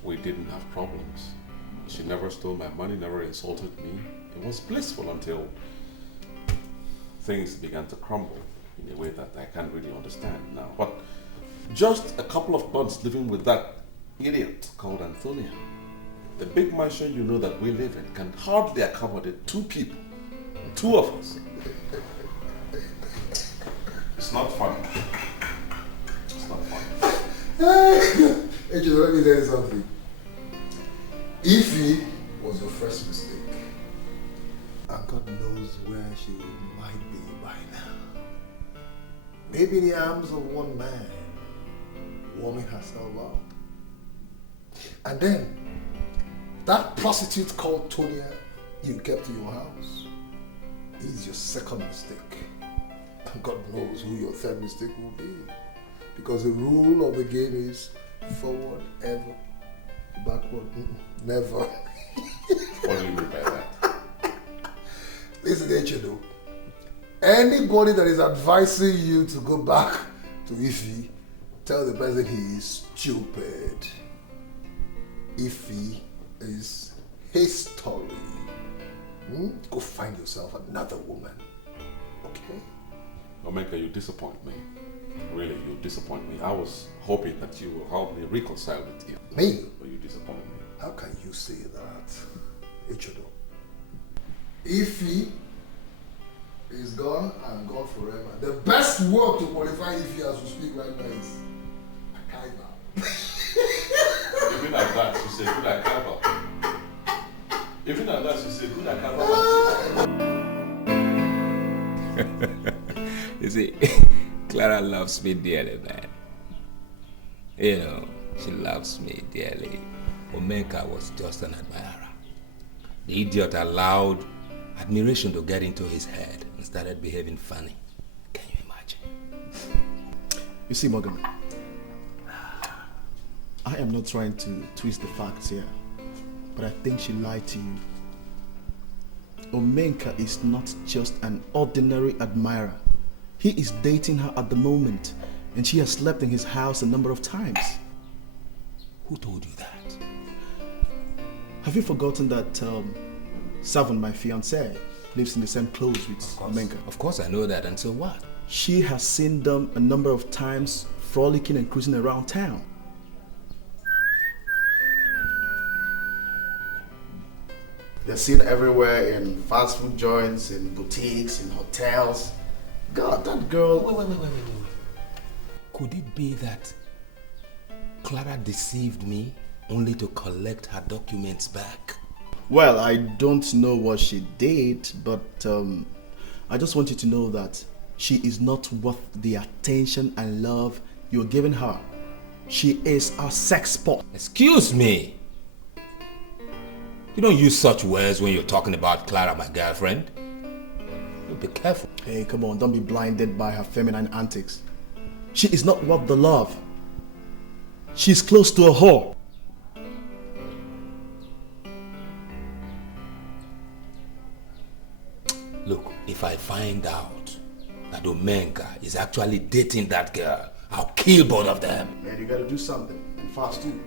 we didn't have problems. She never stole my money, never insulted me. It was blissful until things began to crumble in a way that I can't really understand now. But just a couple of months living with that idiot called Antonia, the big mansion you know that we live in can hardly accommodate two people, two of us. It's not funny. It's not funny. Hey, let me tell you something. Ify was your first mistake. And God knows where she might be by now. Maybe in the arms of one man, warming herself up. And then, that prostitute called Tonia you kept in your house is your second mistake. And God knows who your third mistake will be. Because the rule of the game is forward ever, backward never. What do you mean by that? Listen, Echido. Anybody that is advising you to go back to Ify, tell the person he is stupid. Ify is history. Go find yourself another woman. Okay? Omenka, you disappoint me. Really, you disappoint me. I was hoping that you will help me reconcile with you. Me? But you disappoint me. How can you say that, Echido? Ify is gone and gone forever. The best word to qualify Ify as we speak right now is Akaiba. Even at that, you say good Akaiba. Even at that, you say good Akaiba. You see, Clara loves me dearly, man. You know, she loves me dearly. Omenka was just an admirer. The idiot allowed admiration to get into his head and started behaving funny. Can you imagine? You see, Morgan, I am not trying to twist the facts here, but I think she lied to you. Omenka is not just an ordinary admirer. He is dating her at the moment, and she has slept in his house a number of times. Who told you that? Have you forgotten that Savon, my fiancée, lives in the same clothes with Omenka? Of course I know that, and so what? She has seen them a number of times frolicking and cruising around town. They're seen everywhere in fast food joints, in boutiques, in hotels. God, that girl... Wait. Could it be that Clara deceived me only to collect her documents back? Well, I don't know what she did, but I just want you to know that she is not worth the attention and love you're giving her. She is a sex pot. Excuse me. You don't use such words when you're talking about Clara, my girlfriend. Be careful. Hey, come on, don't be blinded by her feminine antics. She is not worth the love. She's close to a whore. Look, if I find out that Omenka is actually dating that girl, I'll kill both of them. Man, you gotta do something, and fast too.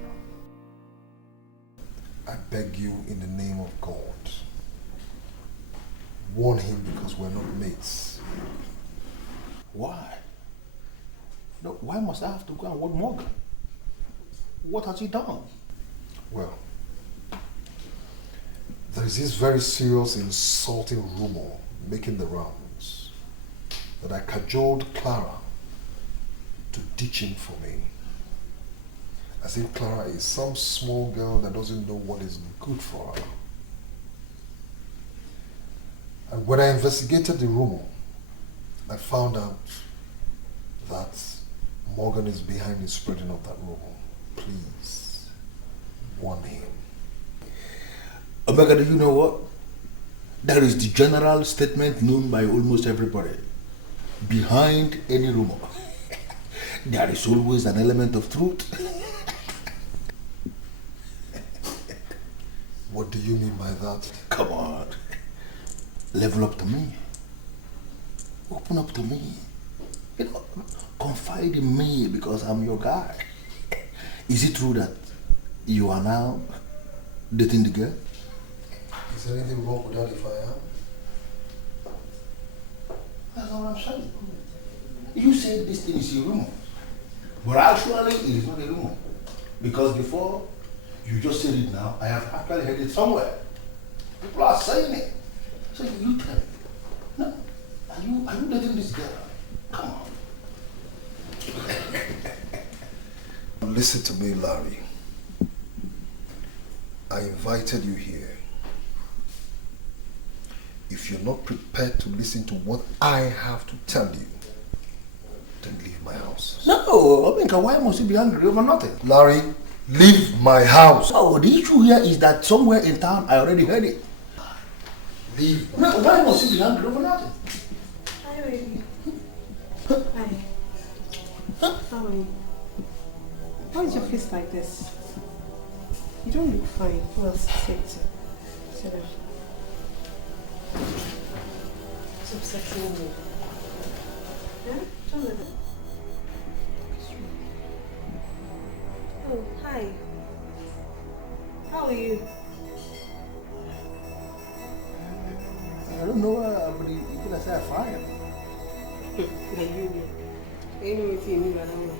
I beg you in the name of God, warn him because we're not mates. Why? No, why must I have to go and warn Morgan? What has he done? Well, there is this very serious insulting rumor making the rounds that I cajoled Clara to ditch him for me. As if Clara is some small girl that doesn't know what is good for her. And when I investigated the rumor, I found out that Morgan is behind the spreading of that rumor. Please, warn him. Omega, do you know what? That is the general statement known by almost everybody. Behind any rumor, there is always an element of truth. What do you mean by that? Come on. Level up to me. Open up to me. You know, confide in me because I'm your guy. Is it true that you are now dating the girl? Is there anything wrong with that if I am? That's all I'm saying. You said this thing is a rumor. But actually it is not a rumor. Because before you just said it now, I have actually heard it somewhere. People are saying it. So you tell me. No. Are you dating this girl? Come on. Listen to me, Larry. I invited you here. If you're not prepared to listen to what I have to tell you, then leave my house. No, I mean, why must you be angry over nothing? Larry, leave my house. Oh, the issue here is that somewhere in town I already heard it. Leave. No, why must you be angry over nothing? Hi, baby. Hi. How are you? Why is your face like this? You don't look fine. Well, sit down. It's upsetting me. Yeah? Don't let it. Oh, hi. How are you? I don't know, but you could have said fire. You know what you mean, I don't know.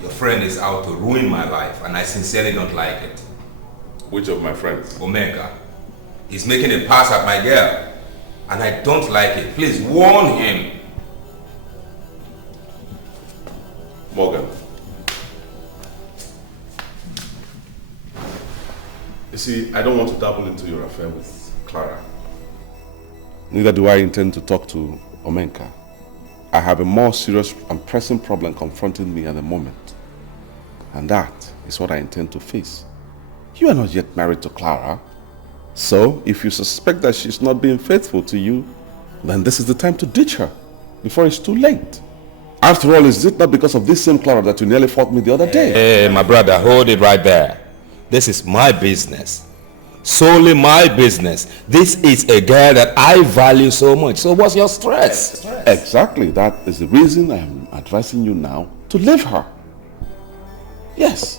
Your friend is out to ruin my life, and I sincerely don't like it. Which of my friends? Omega. He's making a pass at my girl, and I don't like it. Please warn him. Morgan. You see, I don't want to dabble into your affair with Clara. Neither do I intend to talk to Omenka. I have a more serious and pressing problem confronting me at the moment. And that is what I intend to face. You are not yet married to Clara. So, if you suspect that she's not being faithful to you, then this is the time to ditch her before it's too late. After all, is it not because of this same Clara that you nearly fought me the other day? Hey, my brother, hold it right there. This is my business. Solely my business. This is a girl that I value so much. So what's your stress? Exactly. That is the reason I am advising you now to leave her. Yes.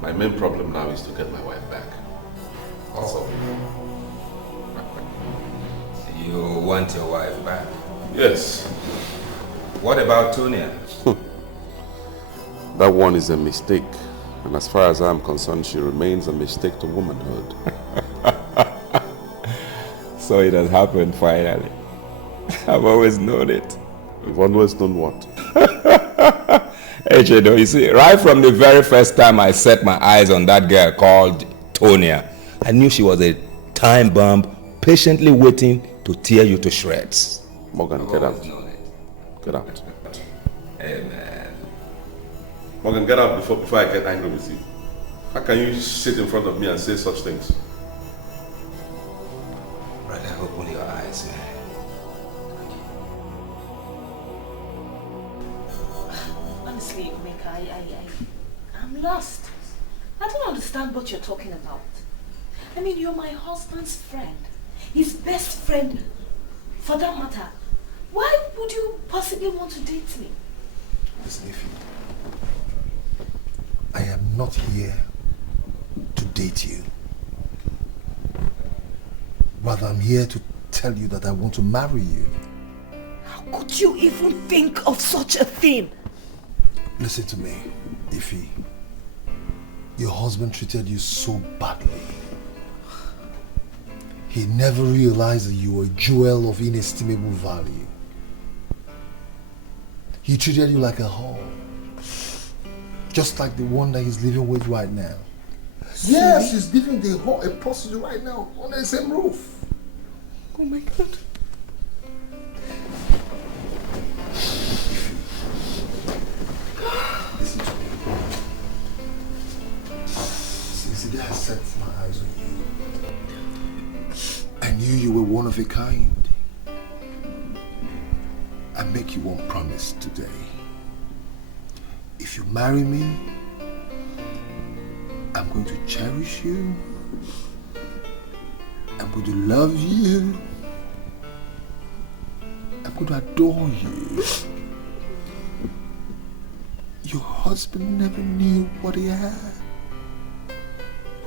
My main problem now is to get my wife back. Also. You want your wife back? Yes. What about Tonia? That one is a mistake. And as far as I'm concerned, she remains a mistake to womanhood. So it has happened finally. I've always known it. You've always known what? Hey, you see, right from the very first time I set my eyes on that girl called Tonya, I knew she was a time bomb patiently waiting to tear you to shreds. Morgan, get out. Get out. Hey, man. Morgan, get out before I get angry with you. How can you sit in front of me and say such things? Brother, open your eyes, man. Honestly, Omeka, I'm lost. I don't understand what you're talking about. I mean, you're my husband's friend. His best friend, for that matter. Why would you possibly want to date me? Listen, Ify, I am not here to date you. Rather, I'm here to tell you that I want to marry you. How could you even think of such a thing? Listen to me, Ify. Your husband treated you so badly. He never realized that you were a jewel of inestimable value. He treated you like a whore. Just like the one that he's living with right now. Yes, he's living the whore, a prostitute right now, on the same roof. Oh my God. Listen to me. Since the day I set my eyes on you, I knew you were one of a kind. I make you one promise today. If you marry me, I'm going to cherish you. I'm going to love you. I'm going to adore you. Your husband never knew what he had.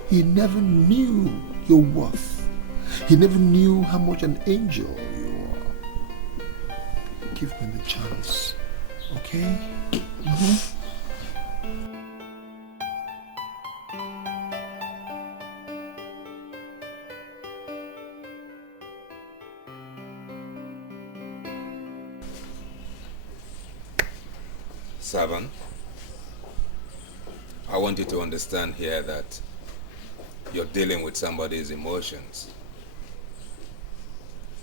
He never knew your worth. He never knew how much an angel you are. Give me the chance, okay? Mm-hmm. Savan, I want you to understand here that you're dealing with somebody's emotions.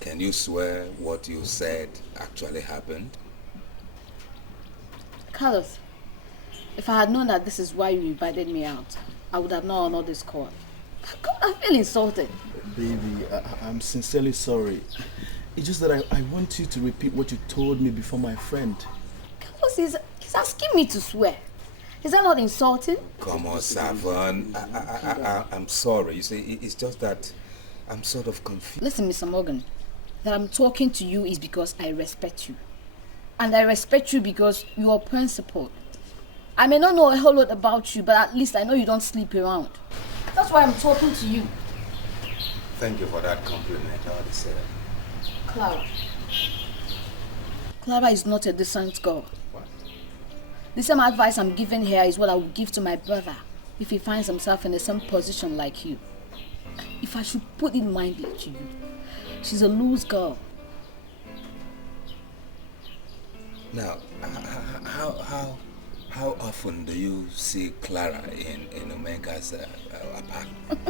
Can you swear what you said actually happened? Carlos, if I had known that this is why you invited me out, I would have not honored this call. God, I feel insulted. Baby, I'm sincerely sorry. It's just that I want you to repeat what you told me before my friend. Carlos, he's asking me to swear. Is that not insulting? Come on, Savan. I'm sorry. You see, it's just that I'm sort of confused. Listen, Mr. Morgan, that I'm talking to you is because I respect you. And I respect you because you are principled. I may not know a whole lot about you, but at least I know you don't sleep around. That's why I'm talking to you. Thank you for that compliment, Odyssey. Clara. Clara is not a decent girl. What? The same advice I'm giving here is what I would give to my brother if he finds himself in the same position like you. If I should put it mildly to you, she's a loose girl. Now, how often do you see Clara in Omega's apartment?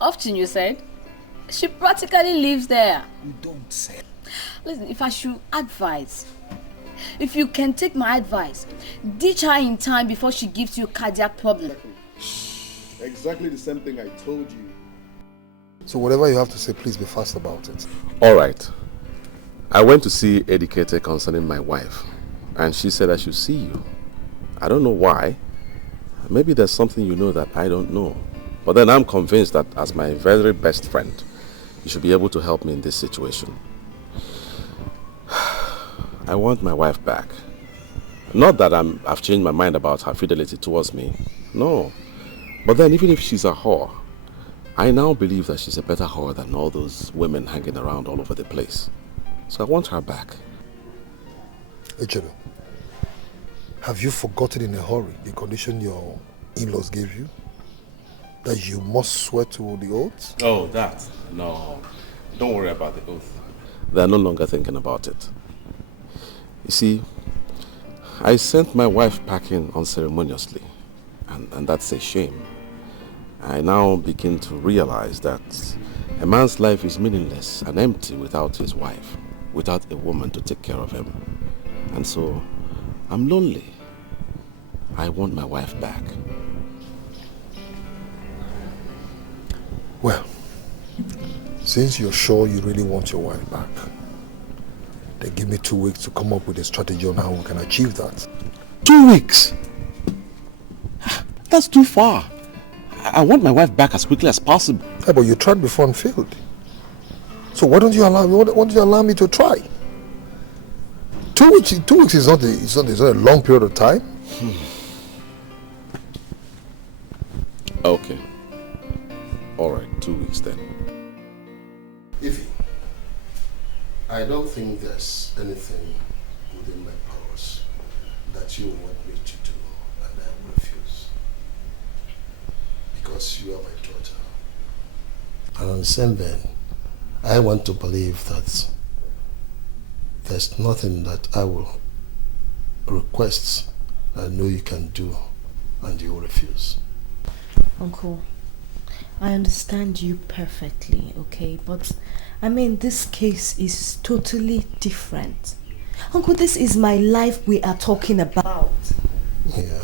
Often, you said? She practically lives there. You don't say. Listen, if I should advise, if you can take my advice, ditch her in time before she gives you a cardiac problem. Exactly the same thing I told you. So whatever you have to say, please be fast about it. All right. I went to see Educator concerning my wife, and she said I should see you. I don't know why. Maybe there's something you know that I don't know. But then I'm convinced that as my very best friend, you should be able to help me in this situation. I want my wife back. Not that I've changed my mind about her fidelity towards me. No. But then even if she's a whore, I now believe that she's a better whore than all those women hanging around all over the place. So I want her back. Echebe, have you forgotten in a hurry the condition your in-laws gave you? That you must swear to the oath? Oh, that? No. Don't worry about the oath. They are no longer thinking about it. You see, I sent my wife packing unceremoniously, and that's a shame. I now begin to realize that a man's life is meaningless and empty without his wife, without a woman to take care of him. And so, I'm lonely. I want my wife back. Well, since you're sure you really want your wife back, then give me 2 weeks to come up with a strategy on how we can achieve that. 2 weeks? That's too far. I want my wife back as quickly as possible. Yeah, but you tried before and failed. So why don't you allow me to try? 2 weeks. 2 weeks is not a long period of time. Okay. All right, 2 weeks then. Ify, I don't think there's anything within my powers that you want me to do, and I will refuse. Because you are my daughter. And on the same vein, I want to believe that there's nothing that I will request I know you can do and you will refuse. Uncle, I understand you perfectly, okay? But, I mean, this case is totally different. Uncle, this is my life we are talking about. Yeah,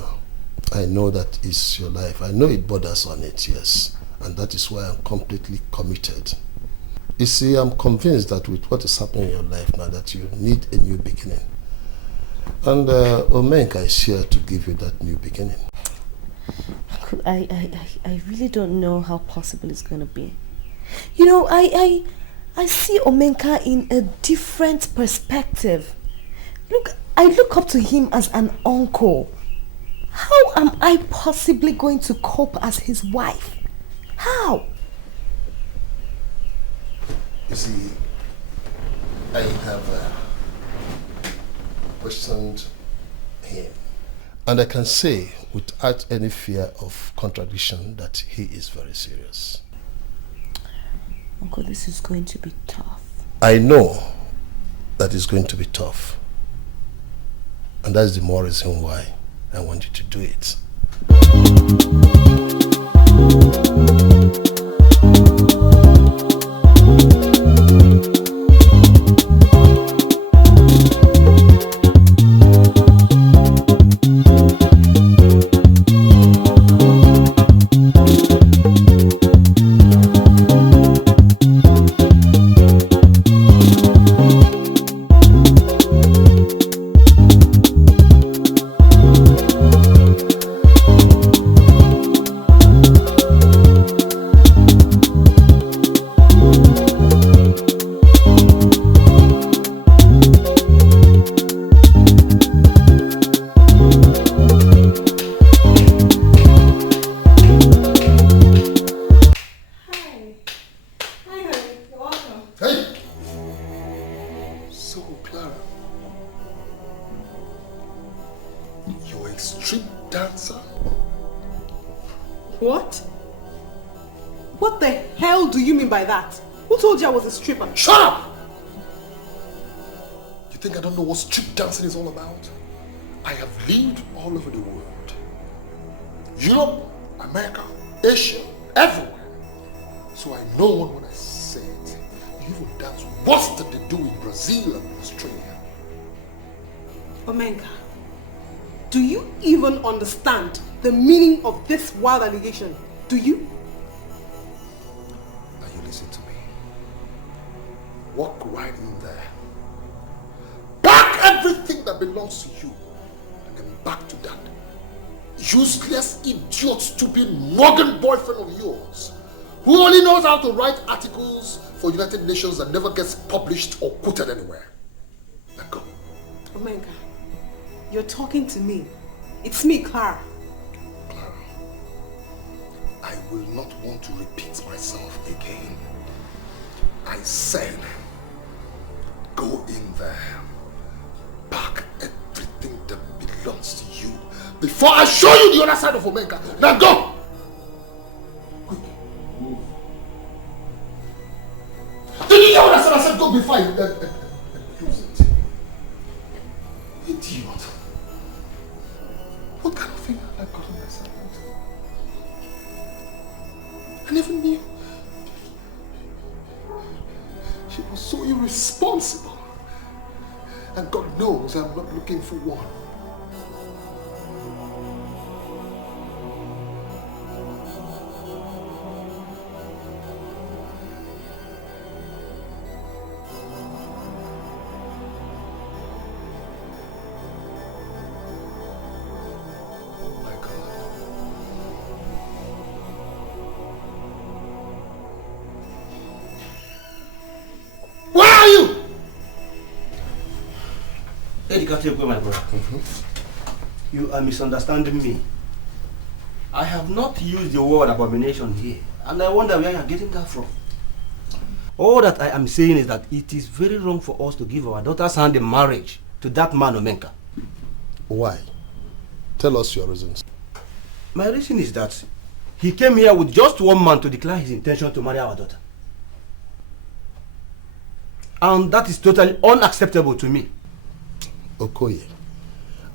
I know that is your life. I know it borders on it, yes. And that is why I'm completely committed. You see, I'm convinced that with what is happening in your life now, that you need a new beginning. And Omenka is here to give you that new beginning. I really don't know how possible it's going to be. You know, I see Omenka in a different perspective. Look, I look up to him as an uncle. How am I possibly going to cope as his wife? How? You see, I have questioned him. And I can say, without any fear of contradiction, that he is very serious. Uncle, this is going to be tough. I know that it's going to be tough. And that's the more reason why I want you to do it. I was a stripper. Shut up! You think I don't know what strip dancing is all about? I have lived all over the world. Europe, America, Asia, everywhere. So I know when I say it. You even dance worse than they do in Brazil and Australia. Omenka, do you even understand the meaning of this wild allegation? Do you? Walk right in there. Back everything that belongs to you. And then back to that useless, idiot, stupid, modern boyfriend of yours who only knows how to write articles for United Nations and never gets published or quoted anywhere. Now go. Omenka, you're talking to me. It's me, Clara. Clara, I will not want to repeat myself again. I said, go in there, pack everything that belongs to you before I show you the other side of Omenka. Now go! Quick, move. will be fine. Close it. Idiot. What kind of thing have I gotten myself into? I never knew. She was so irresponsible. And God knows I'm not looking for one. My brother. You are misunderstanding me. I have not used the word abomination here, and I wonder where you are getting that from. All that I am saying is that it is very wrong for us to give our daughter's hand in marriage to that man Omenka. Why? Tell us your reasons. My reason is that he came here with just one man to declare his intention to marry our daughter. And that is totally unacceptable to me. Okoye,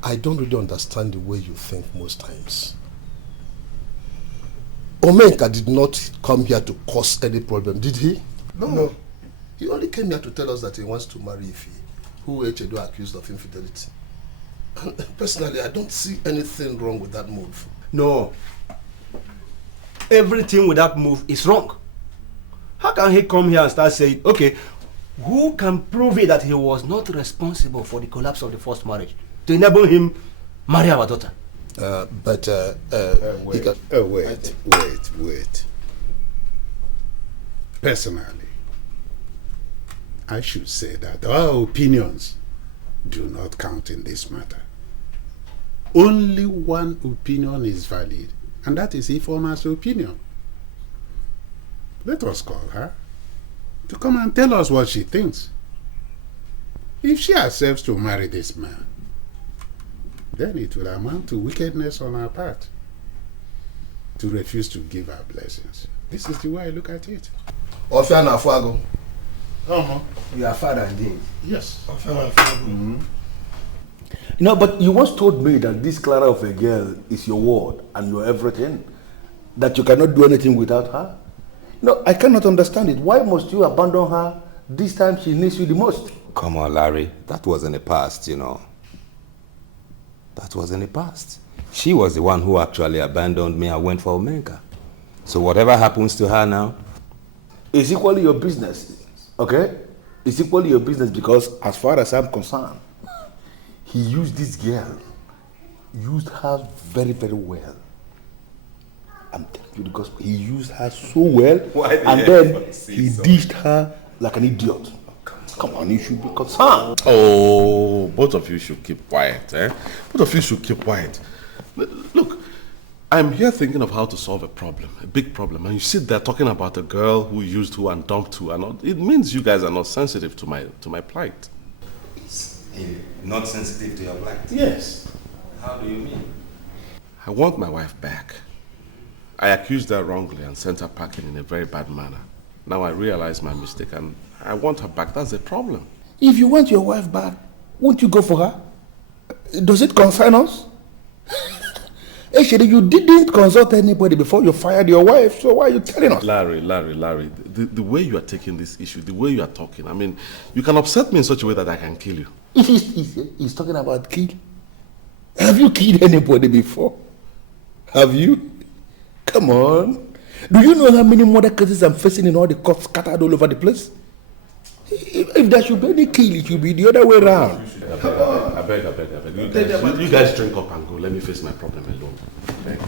I don't really understand the way you think most times. Omenka did not come here to cause any problem, did he? No. He only came here to tell us that he wants to marry Ife, who Uche accused of infidelity. And personally, I don't see anything wrong with that move. No. Everything with that move is wrong. How can he come here and start saying, okay, who can prove it that he was not responsible for the collapse of the first marriage to enable him marry our daughter? Wait. Personally, I should say that our opinions do not count in this matter. Only one opinion is valid, and that is Ifeoma's opinion. Let us call her to come and tell us what she thinks. If she accepts to marry this man, then it will amount to wickedness on our part to refuse to give our blessings. This is the way I look at it. Ofiana Fuago. You are father indeed. Yes. Ofiana Fuago. No, but you once told me that this Clara of a girl is your word and your everything, that you cannot do anything without her. No, I cannot understand it. Why must you abandon her this time she needs you the most? Come on, Larry. That was in the past, you know. That was in the past. She was the one who actually abandoned me and went for Omenka. So whatever happens to her now, it's equally your business, okay? It's equally your business because as far as I'm concerned, he used this girl, used her very, very well. I'm telling you because he used her so well, and then he dished her like an idiot. Come on, you should be concerned. Oh, both of you should keep quiet, eh? Both of you should keep quiet. Look, I'm here thinking of how to solve a problem, a big problem, and you sit there talking about a girl who used who and dumped who, and it means you guys are not sensitive to my plight. Not sensitive to your plight? Yes. How do you mean? I want my wife back. I accused her wrongly and sent her packing in a very bad manner. Now I realize my mistake and I want her back. That's the problem. If you want your wife back, won't you go for her? Does it concern us? Actually, you didn't consult anybody before you fired your wife, so why are you telling us? Larry, the way you are taking this issue, the way you are talking, I mean, you can upset me in such a way that I can kill you. He's talking about kill. Have you killed anybody before? Have you? Come on. Do you know how many murder cases I'm facing in all the courts scattered all over the place? If there should be any kill, it should be the other way around. I beg. You guys drink up and go. Let me face my problem alone. Beg.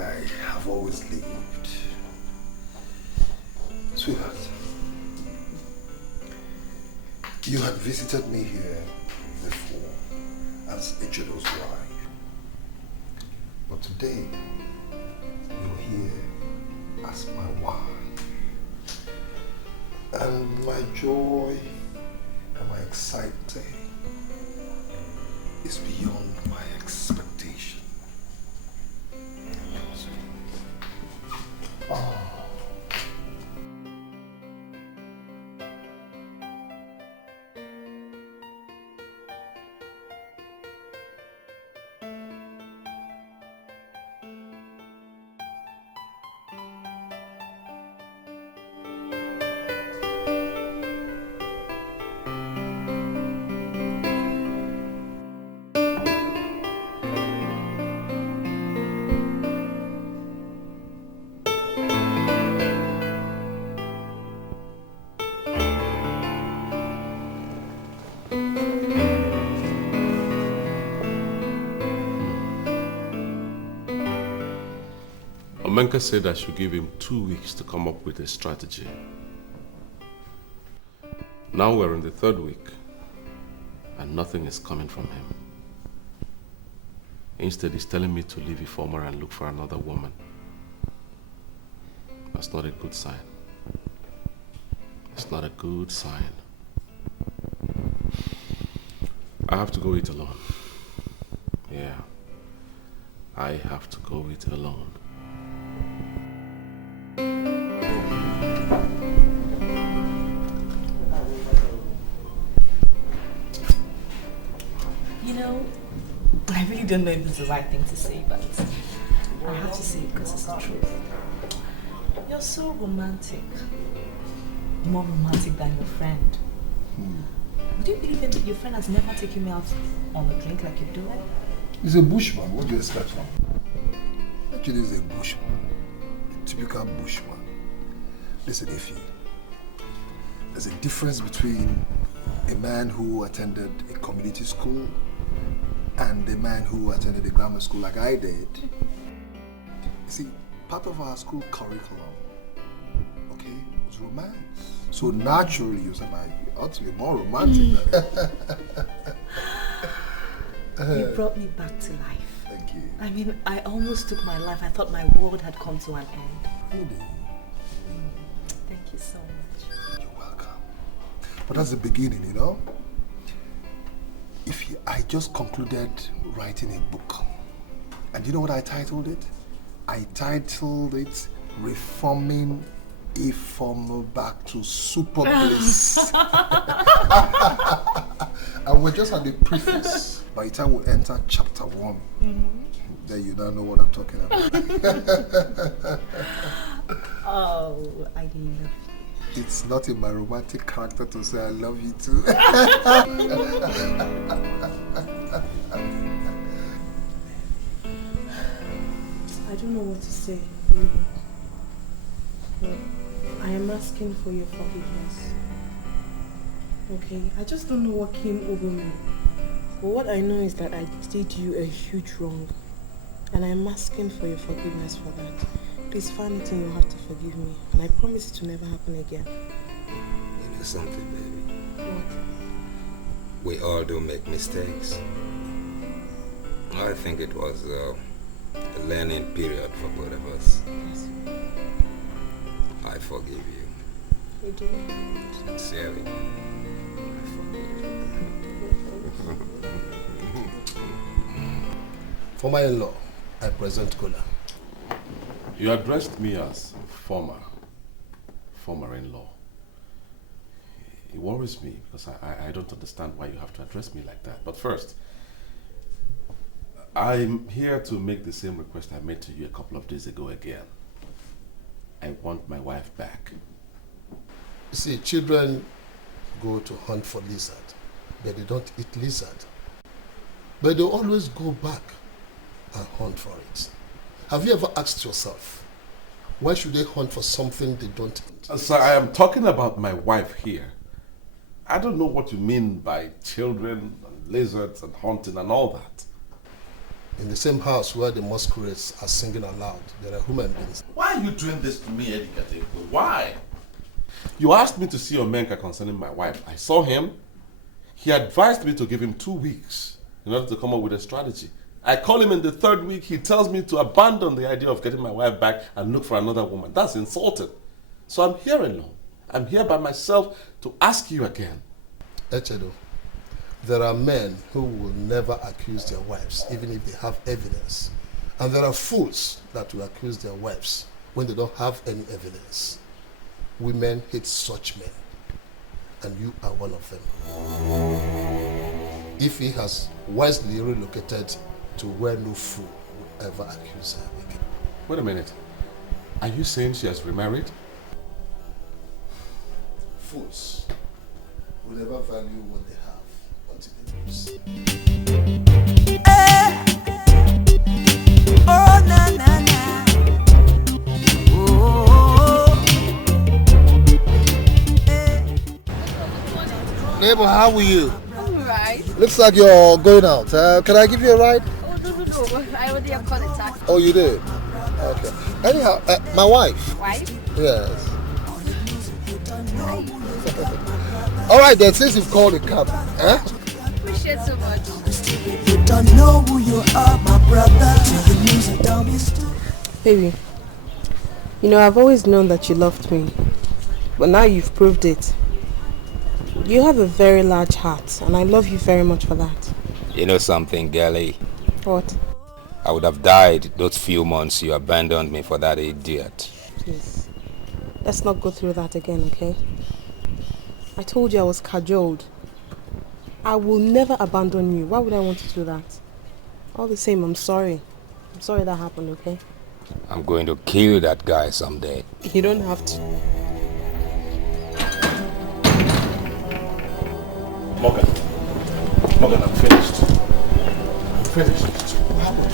I have always lived. Sweetheart, you had visited me here before as a Judo's wife. But today, you're here as my wife. And my joy and my excitement is beyond my expectation. Oh. Omenka said I should give him 2 weeks to come up with a strategy. Now we're in the 3rd week, and nothing is coming from him. Instead, he's telling me to leave Ifeoma and look for another woman. That's not a good sign. It's not a good sign. I have to go it alone. Yeah. I have to go it alone. You know, I really don't know if it's the right thing to say, but I have to say it because it's the truth. You're so romantic. More romantic than your friend. Would you believe that your friend has never taken me out on a drink like you do? He's a bushman. What do you expect from him? Actually, he's a bushman. A typical bushman. Listen, Ify. There's a difference between a man who attended a community school and a man who attended a grammar school like I did. You see, part of our school curriculum, okay, was romance. So naturally, you said, you ought to be more romantic than You brought me back to life. Thank you. I mean, I almost took my life. I thought my world had come to an end. Really? Thank you so much. You're welcome. But that's the beginning, you know? I just concluded writing a book. And you know what I titled it? I titled it Reforming Ifeoma Back to Super Bliss. And we're just at the preface. By the time we enter chapter 1, then you now know what I'm talking about. Oh, I love you. It's not in my romantic character to say I love you too. I don't know what to say, really. But I am asking for your forgiveness. Okay? I just don't know what came over me. But what I know is that I did you a huge wrong. And I am asking for your forgiveness for that. Please find it in your heart to forgive me. And I promise it to never happen again. You know something, baby? What? We all do make mistakes. I think it was a learning period for both of us. Yes. I forgive you. You do? Sincerely. I forgive you. For my in-law, I present Kola. You addressed me as former in-law. It worries me because I don't understand why you have to address me like that. But first, I'm here to make the same request I made to you a couple of days ago again. I want my wife back. You see, children go to hunt for lizard, but they don't eat lizard. But they always go back and hunt for it. Have you ever asked yourself, why should they hunt for something they don't eat? Sir, I am talking about my wife here. I don't know what you mean by children and lizards and hunting and all that. In the same house where the masquerades are singing aloud, there are human beings. Why are you doing this to me, Eddie Kateko? Why? You asked me to see Omenka concerning my wife. I saw him. He advised me to give him 2 weeks in order to come up with a strategy. I call him in the 3rd week. He tells me to abandon the idea of getting my wife back and look for another woman. That's insulting. So I'm here alone. I'm here by myself to ask you again. Echedo, there are men who will never accuse their wives, even if they have evidence. And there are fools that will accuse their wives when they don't have any evidence. Women hate such men, and you are one of them. If he has wisely relocated to where no fool will ever accuse her again. Wait a minute. Are you saying she has remarried? Fools will never value what they have until they lose. Oh, na na na. Oh. Neighbor, how are you? I'm right. Looks like you're going out. Can I give you a ride? Oh, no. I already have called a taxi. Oh, you did? Okay. Anyhow, my wife. Wife? Yes. All right then, since you've called a cab, Appreciate so much. You don't know who you are, my brother. You lose a dummy. Baby, you know, I've always known that you loved me, but now you've proved it. You have a very large heart, and I love you very much for that. You know something, girlie? What? I would have died those few months you abandoned me for that idiot. Please, let's not go through that again, okay? I told you I was cajoled. I will never abandon you. Why would I want to do that? All the same, I'm sorry. I'm sorry that happened, okay? I'm going to kill that guy someday. You don't have to. Morgan, I'm finished. I'm finished.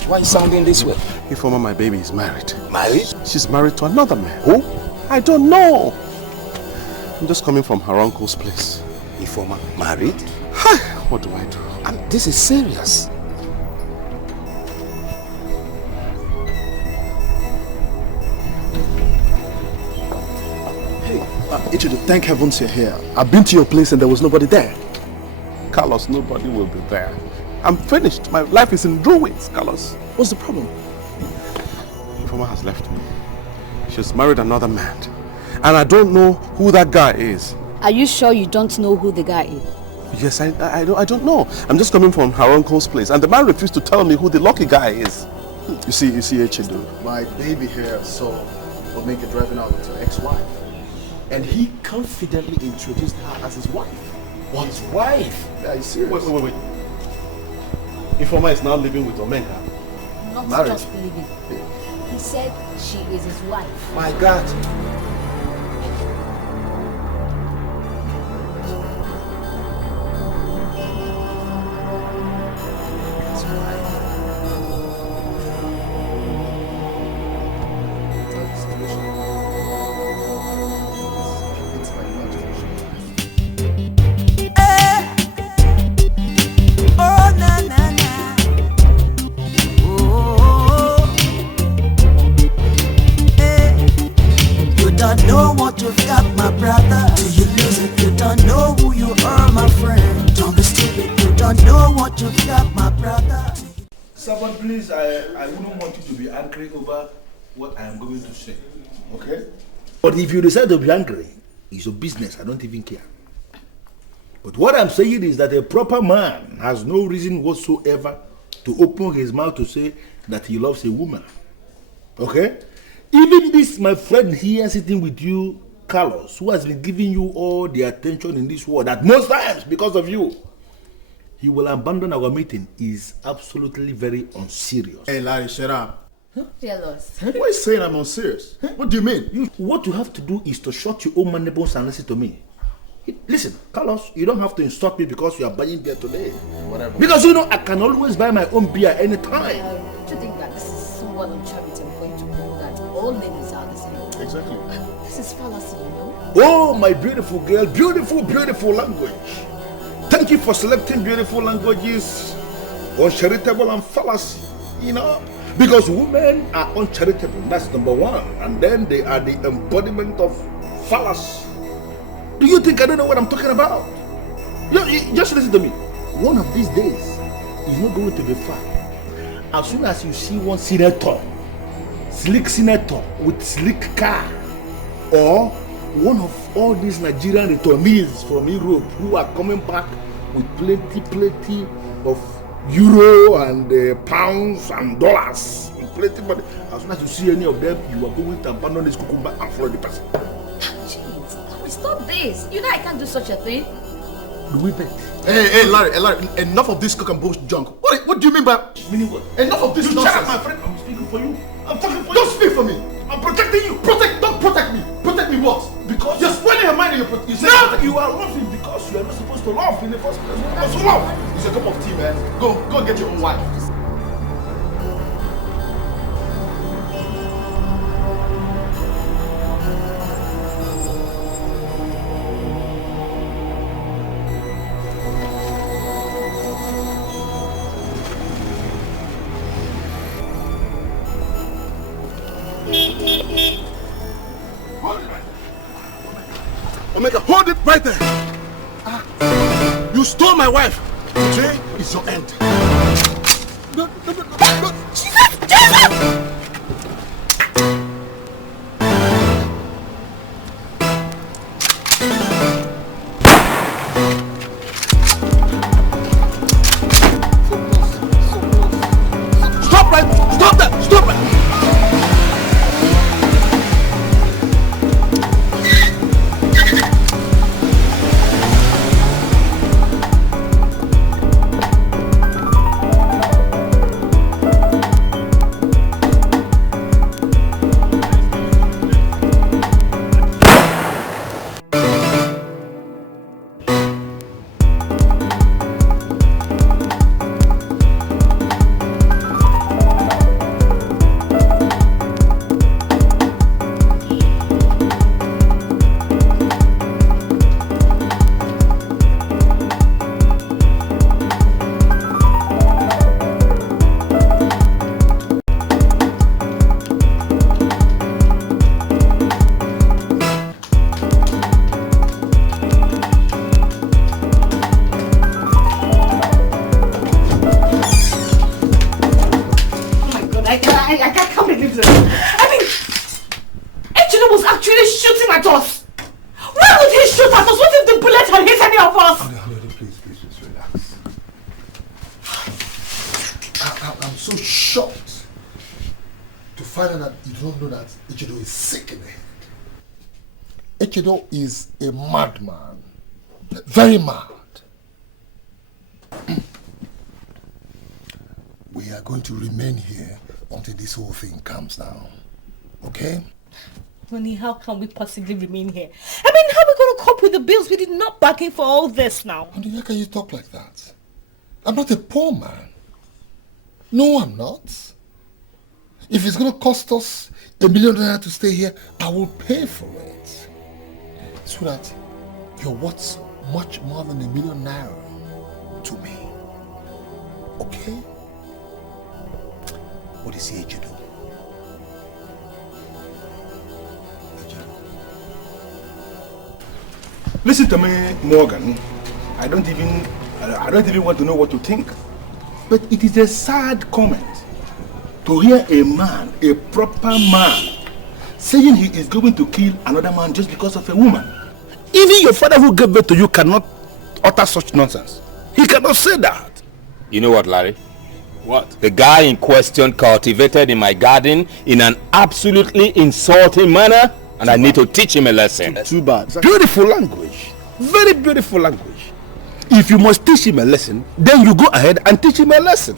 Why are you sounding this way? Ifeoma, my baby is married. Married? She's married to another man. Who? I don't know. I'm just coming from her uncle's place. Ifeoma married? What do I do? This is serious. Ichido, thank heavens you're here. I've been to your place and there was nobody there. Carlos, nobody will be there. I'm finished. My life is in ruins, Carlos. What's the problem? Ifeoma has left me. She's married another man. And I don't know who that guy is. Are you sure you don't know who the guy is? Yes, I don't know. I'm just coming from her uncle's place. And the man refused to tell me who the lucky guy is. You see, Echido, my baby here saw Omega driving out with her ex-wife. And he confidently introduced her as his wife. What? His wife? Yeah, he's serious. Wait. Ifeoma is now living with Omenka. Not Married. just living. He said she is his wife. My God. But please, I wouldn't want you to be angry over what I am going to say, okay? But if you decide to be angry, it's your business, I don't even care. But what I'm saying is that a proper man has no reason whatsoever to open his mouth to say that he loves a woman, okay? Even this, my friend here sitting with you, Carlos, who has been giving you all the attention in this world, at most times because of you, he will abandon our meeting is absolutely very unserious. Hey, Larry, shut up. Jealous. Why are you saying I'm unserious? What do you mean? What you have to do is to shut your own mandibles and listen to me. Listen, Carlos, you don't have to insult me because you are buying beer today. Whatever. Because you know I can always buy my own beer anytime. Do you think that this is somewhat uncharitable for you to know that all ladies are the same? Exactly. This is fallacy, you know? Oh, my beautiful girl, beautiful, beautiful language. Thank you for selecting beautiful languages, uncharitable and fallacy. you know. Because women are uncharitable, that's number one. And then they are the embodiment of fallacy. Do you think I don't know what I'm talking about? Just listen to me. One of these days is not going to be far. As soon as you see one senator, slick senator with slick car, or one of all these Nigerian returnees from Europe who are coming back with plenty of euro and pounds and dollars, with plenty money. As soon as you see any of them, you are going to abandon this cucumber and follow the person. Stop this. You know I can't do such a thing. Do we bet? Hey, Larry, enough of this cock and bull junk. What do you mean by meaning what? Enough of this You nonsense. shut up, my friend. I'm speaking for you. I'm talking for you. Don't speak for me. I'm protecting you. Don't protect me. Protect me what? Because you're spoiling your mind and you say now you are laughing because you are not supposed to laugh in the first place. You're not supposed to laugh. It's a cup of tea, man. Go get your own wife. Omega, hold it right there. You stole my wife. Today is your end. No. Jesus! Stop right! Stop that! Stop it! I can't believe this. I mean, Ejiro was actually shooting at us. Why would he shoot at us? What if the bullet had hit any of us? Honey, please relax. I'm so shocked to find out that you don't know that Ejiro is sick in the head. Ejiro is a madman. Very mad. We are going to remain here until this whole thing calms down. Okay? Honey, how can we possibly remain here? I mean, how are we going to cope with the bills? We did not bargain for all this now. Honey, how can you talk like that? I'm not a poor man. No, I'm not. If it's going to cost us $1 million to stay here, I will pay for it. So that you're worth much more than $1 million to me. Okay? What is he to do? Listen to me, Morgan. I don't even want to know what you think. But it is a sad comment to hear a man, a proper man, saying he is going to kill another man just because of a woman. Even your father who gave birth to you cannot utter such nonsense. He cannot say that. You know what, Larry? What? The guy in question cultivated in my garden in an absolutely insulting manner, and I need to teach him a lesson. Too bad. Beautiful language. Very beautiful language. If you must teach him a lesson, then you go ahead and teach him a lesson.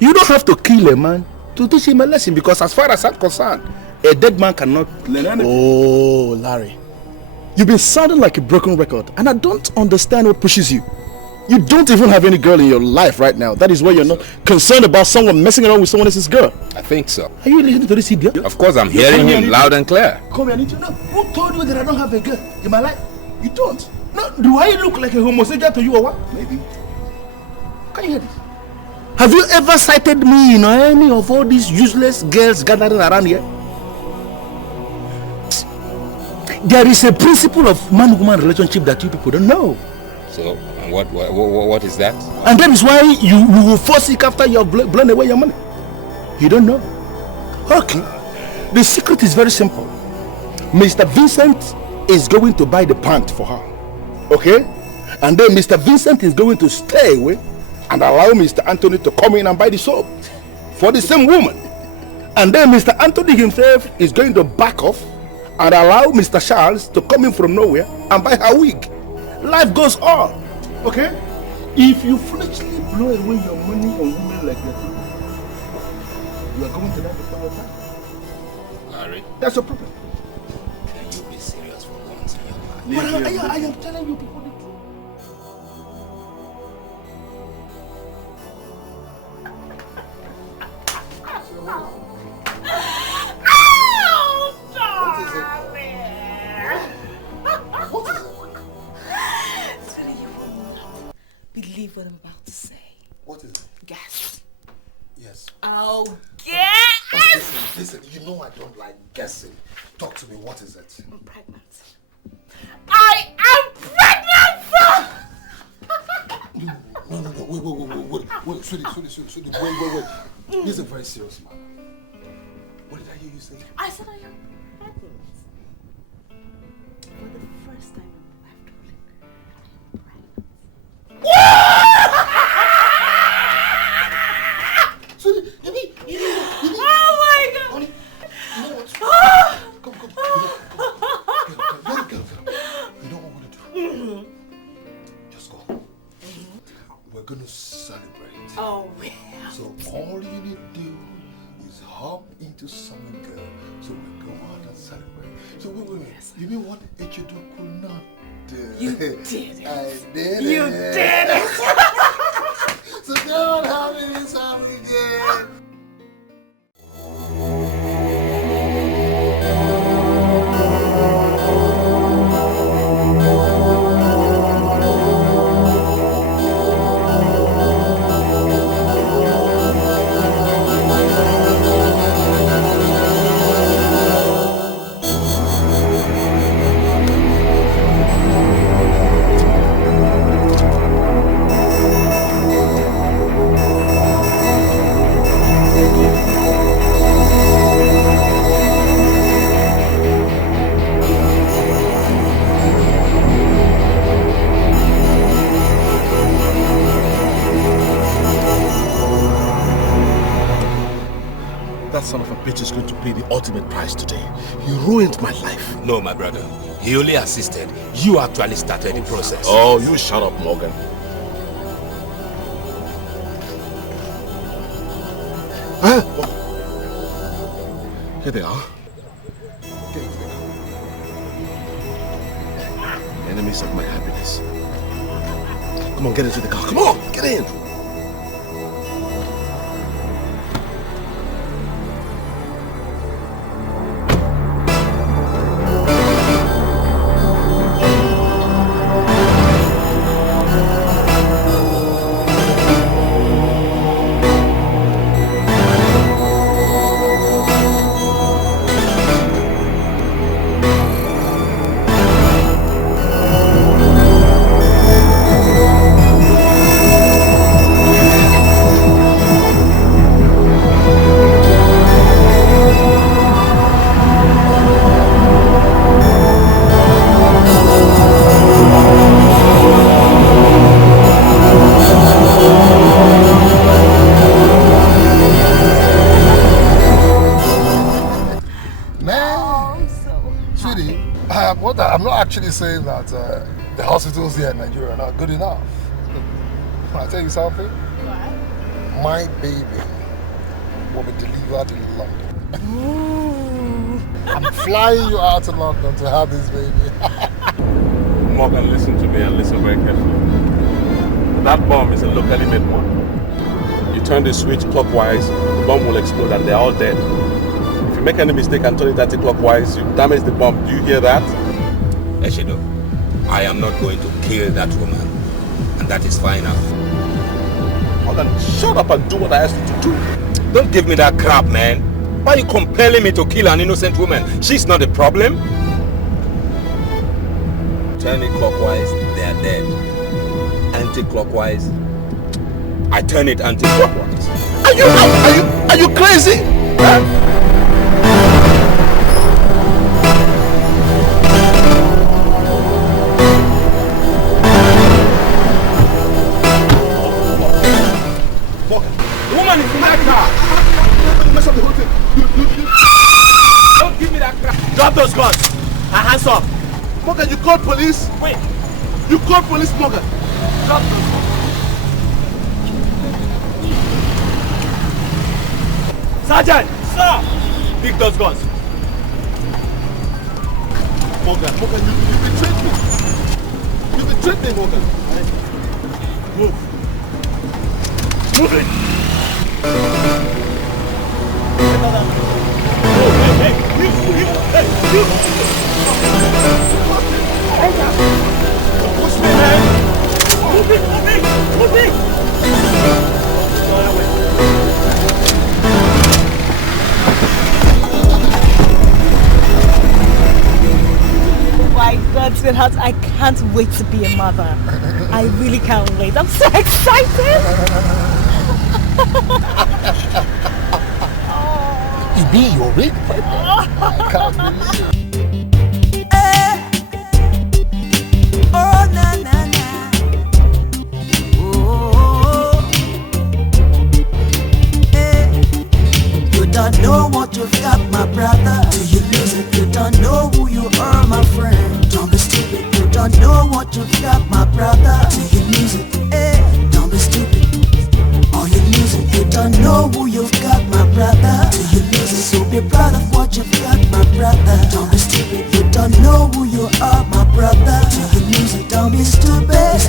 You don't have to kill a man to teach him a lesson, because as far as I'm concerned, a dead man cannot learn anything. Oh, Larry. You've been sounding like a broken record, and I don't understand what pushes you. You don't even have any girl in your life right now. That is why you're not concerned about someone messing around with someone else's girl. I think so. Are you listening to this idiot? Of course, I'm hearing him loud and clear. Come here, I need to know. Who told you that I don't have a girl in my life? You don't. No, do I look like a homosexual to you or what? Maybe. Can you hear this? Have you ever cited me in any of all these useless girls gathering around here? There is a principle of man-woman relationship that you people don't know. So, what is that? And that is why you will first seek after you have blown away your money. You don't know. Okay. The secret is very simple. Mr. Vincent is going to buy the pant for her. Okay? And then Mr. Vincent is going to stay away and allow Mr. Anthony to come in and buy the soap for the same woman. And then Mr. Anthony himself is going to back off and allow Mr. Charles to come in from nowhere and buy her wig. Life goes on. Okay? If you foolishly blow away your money on women like that, you are going to die before your time. Larry, that's your problem. Can you be serious for once in your life? But I am telling you people the truth. Believe what I'm about to say. What is it? Guess. Yes. Oh, guess! Listen, you know I don't like guessing. Talk to me, what is it? I'm pregnant. I am pregnant! No, wait, sweetie, wait. This is a very serious matter. What did I hear you say? I said I am pregnant. For the first time in my life, darling, I'm pregnant. Oh my God! Come. Get up. You know what we're gonna do? Just go. We're gonna celebrate. Oh, yeah. So all you need to do is hop into something girl. So we go out and celebrate. So wait. You mean what Echedo could not do? You did it. I did it. You did it. So don't have this happen again. Son of a bitch is going to pay the ultimate price today. You ruined my life. No, my brother. He only assisted. You actually started the process. Oh, you shut up, Morgan. Here they are. Enemies of my happiness. Come on, get into the car. Come on, get in. Actually saying that the hospitals here in Nigeria are not good enough. Can I tell you something? What? My baby will be delivered in London. I'm flying you out to London to have this baby. Morgan, listen to me and listen very carefully. That bomb is a locally made one. You turn the switch clockwise, the bomb will explode and they're all dead. If you make any mistake and turn it anti-clockwise, you damage the bomb. Do you hear that? Eshedo, I am not going to kill that woman, and that is final. Morgan, shut up and do what I asked you to do. Don't give me that crap, man. Why are you compelling me to kill an innocent woman? She's not the problem. Turn it clockwise, they are dead. Anti-clockwise, I turn it anti-clockwise. Are you crazy? Huh? The woman is in that car. Mess up the whole thing. Don't give me that crap. Drop those guns. Hands up. Morgan, you called police? Wait. You called police, Morgan. Drop those guns. Sergeant! Sir! Pick those guns. Morgan, you betrayed me. You betrayed me, Morgan. Move. Move it. Hey, you. Push me, man. Move it. My God, sweetheart, I can't wait to be a mother. I really can't wait. I'm so excited. You be your big I can't believe it. Oh, na na na. Oh, hey. You don't know what you've got, my brother, till you lose it. You don't know who you are, my friend. Don't be stupid. You don't know what you've got, my brother, till you lose it. Hey, don't be stupid. Or you lose it. You don't know who you've got, my brother, till you lose it. So be proud of what you've got, my brother. Don't be stupid. You don't know who you are, my brother, till you lose it. Don't be stupid.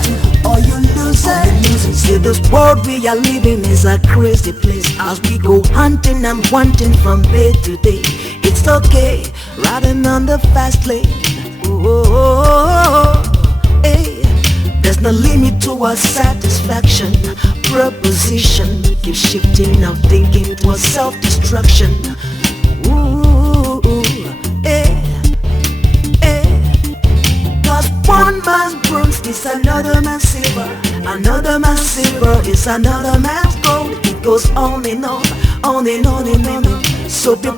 Or you lose it. See, this world we are living is a crazy place. As we go hunting and wanting from day to day. It's okay, riding on the fast lane. Oh, hey. There's no limit to our satisfaction. Proposition keep shifting our thinking towards self-destruction. Ooh, hey, hey. Cause one man's bronze is another man's silver. Another man's silver is another man's gold. It goes on and on, on and on and on. So be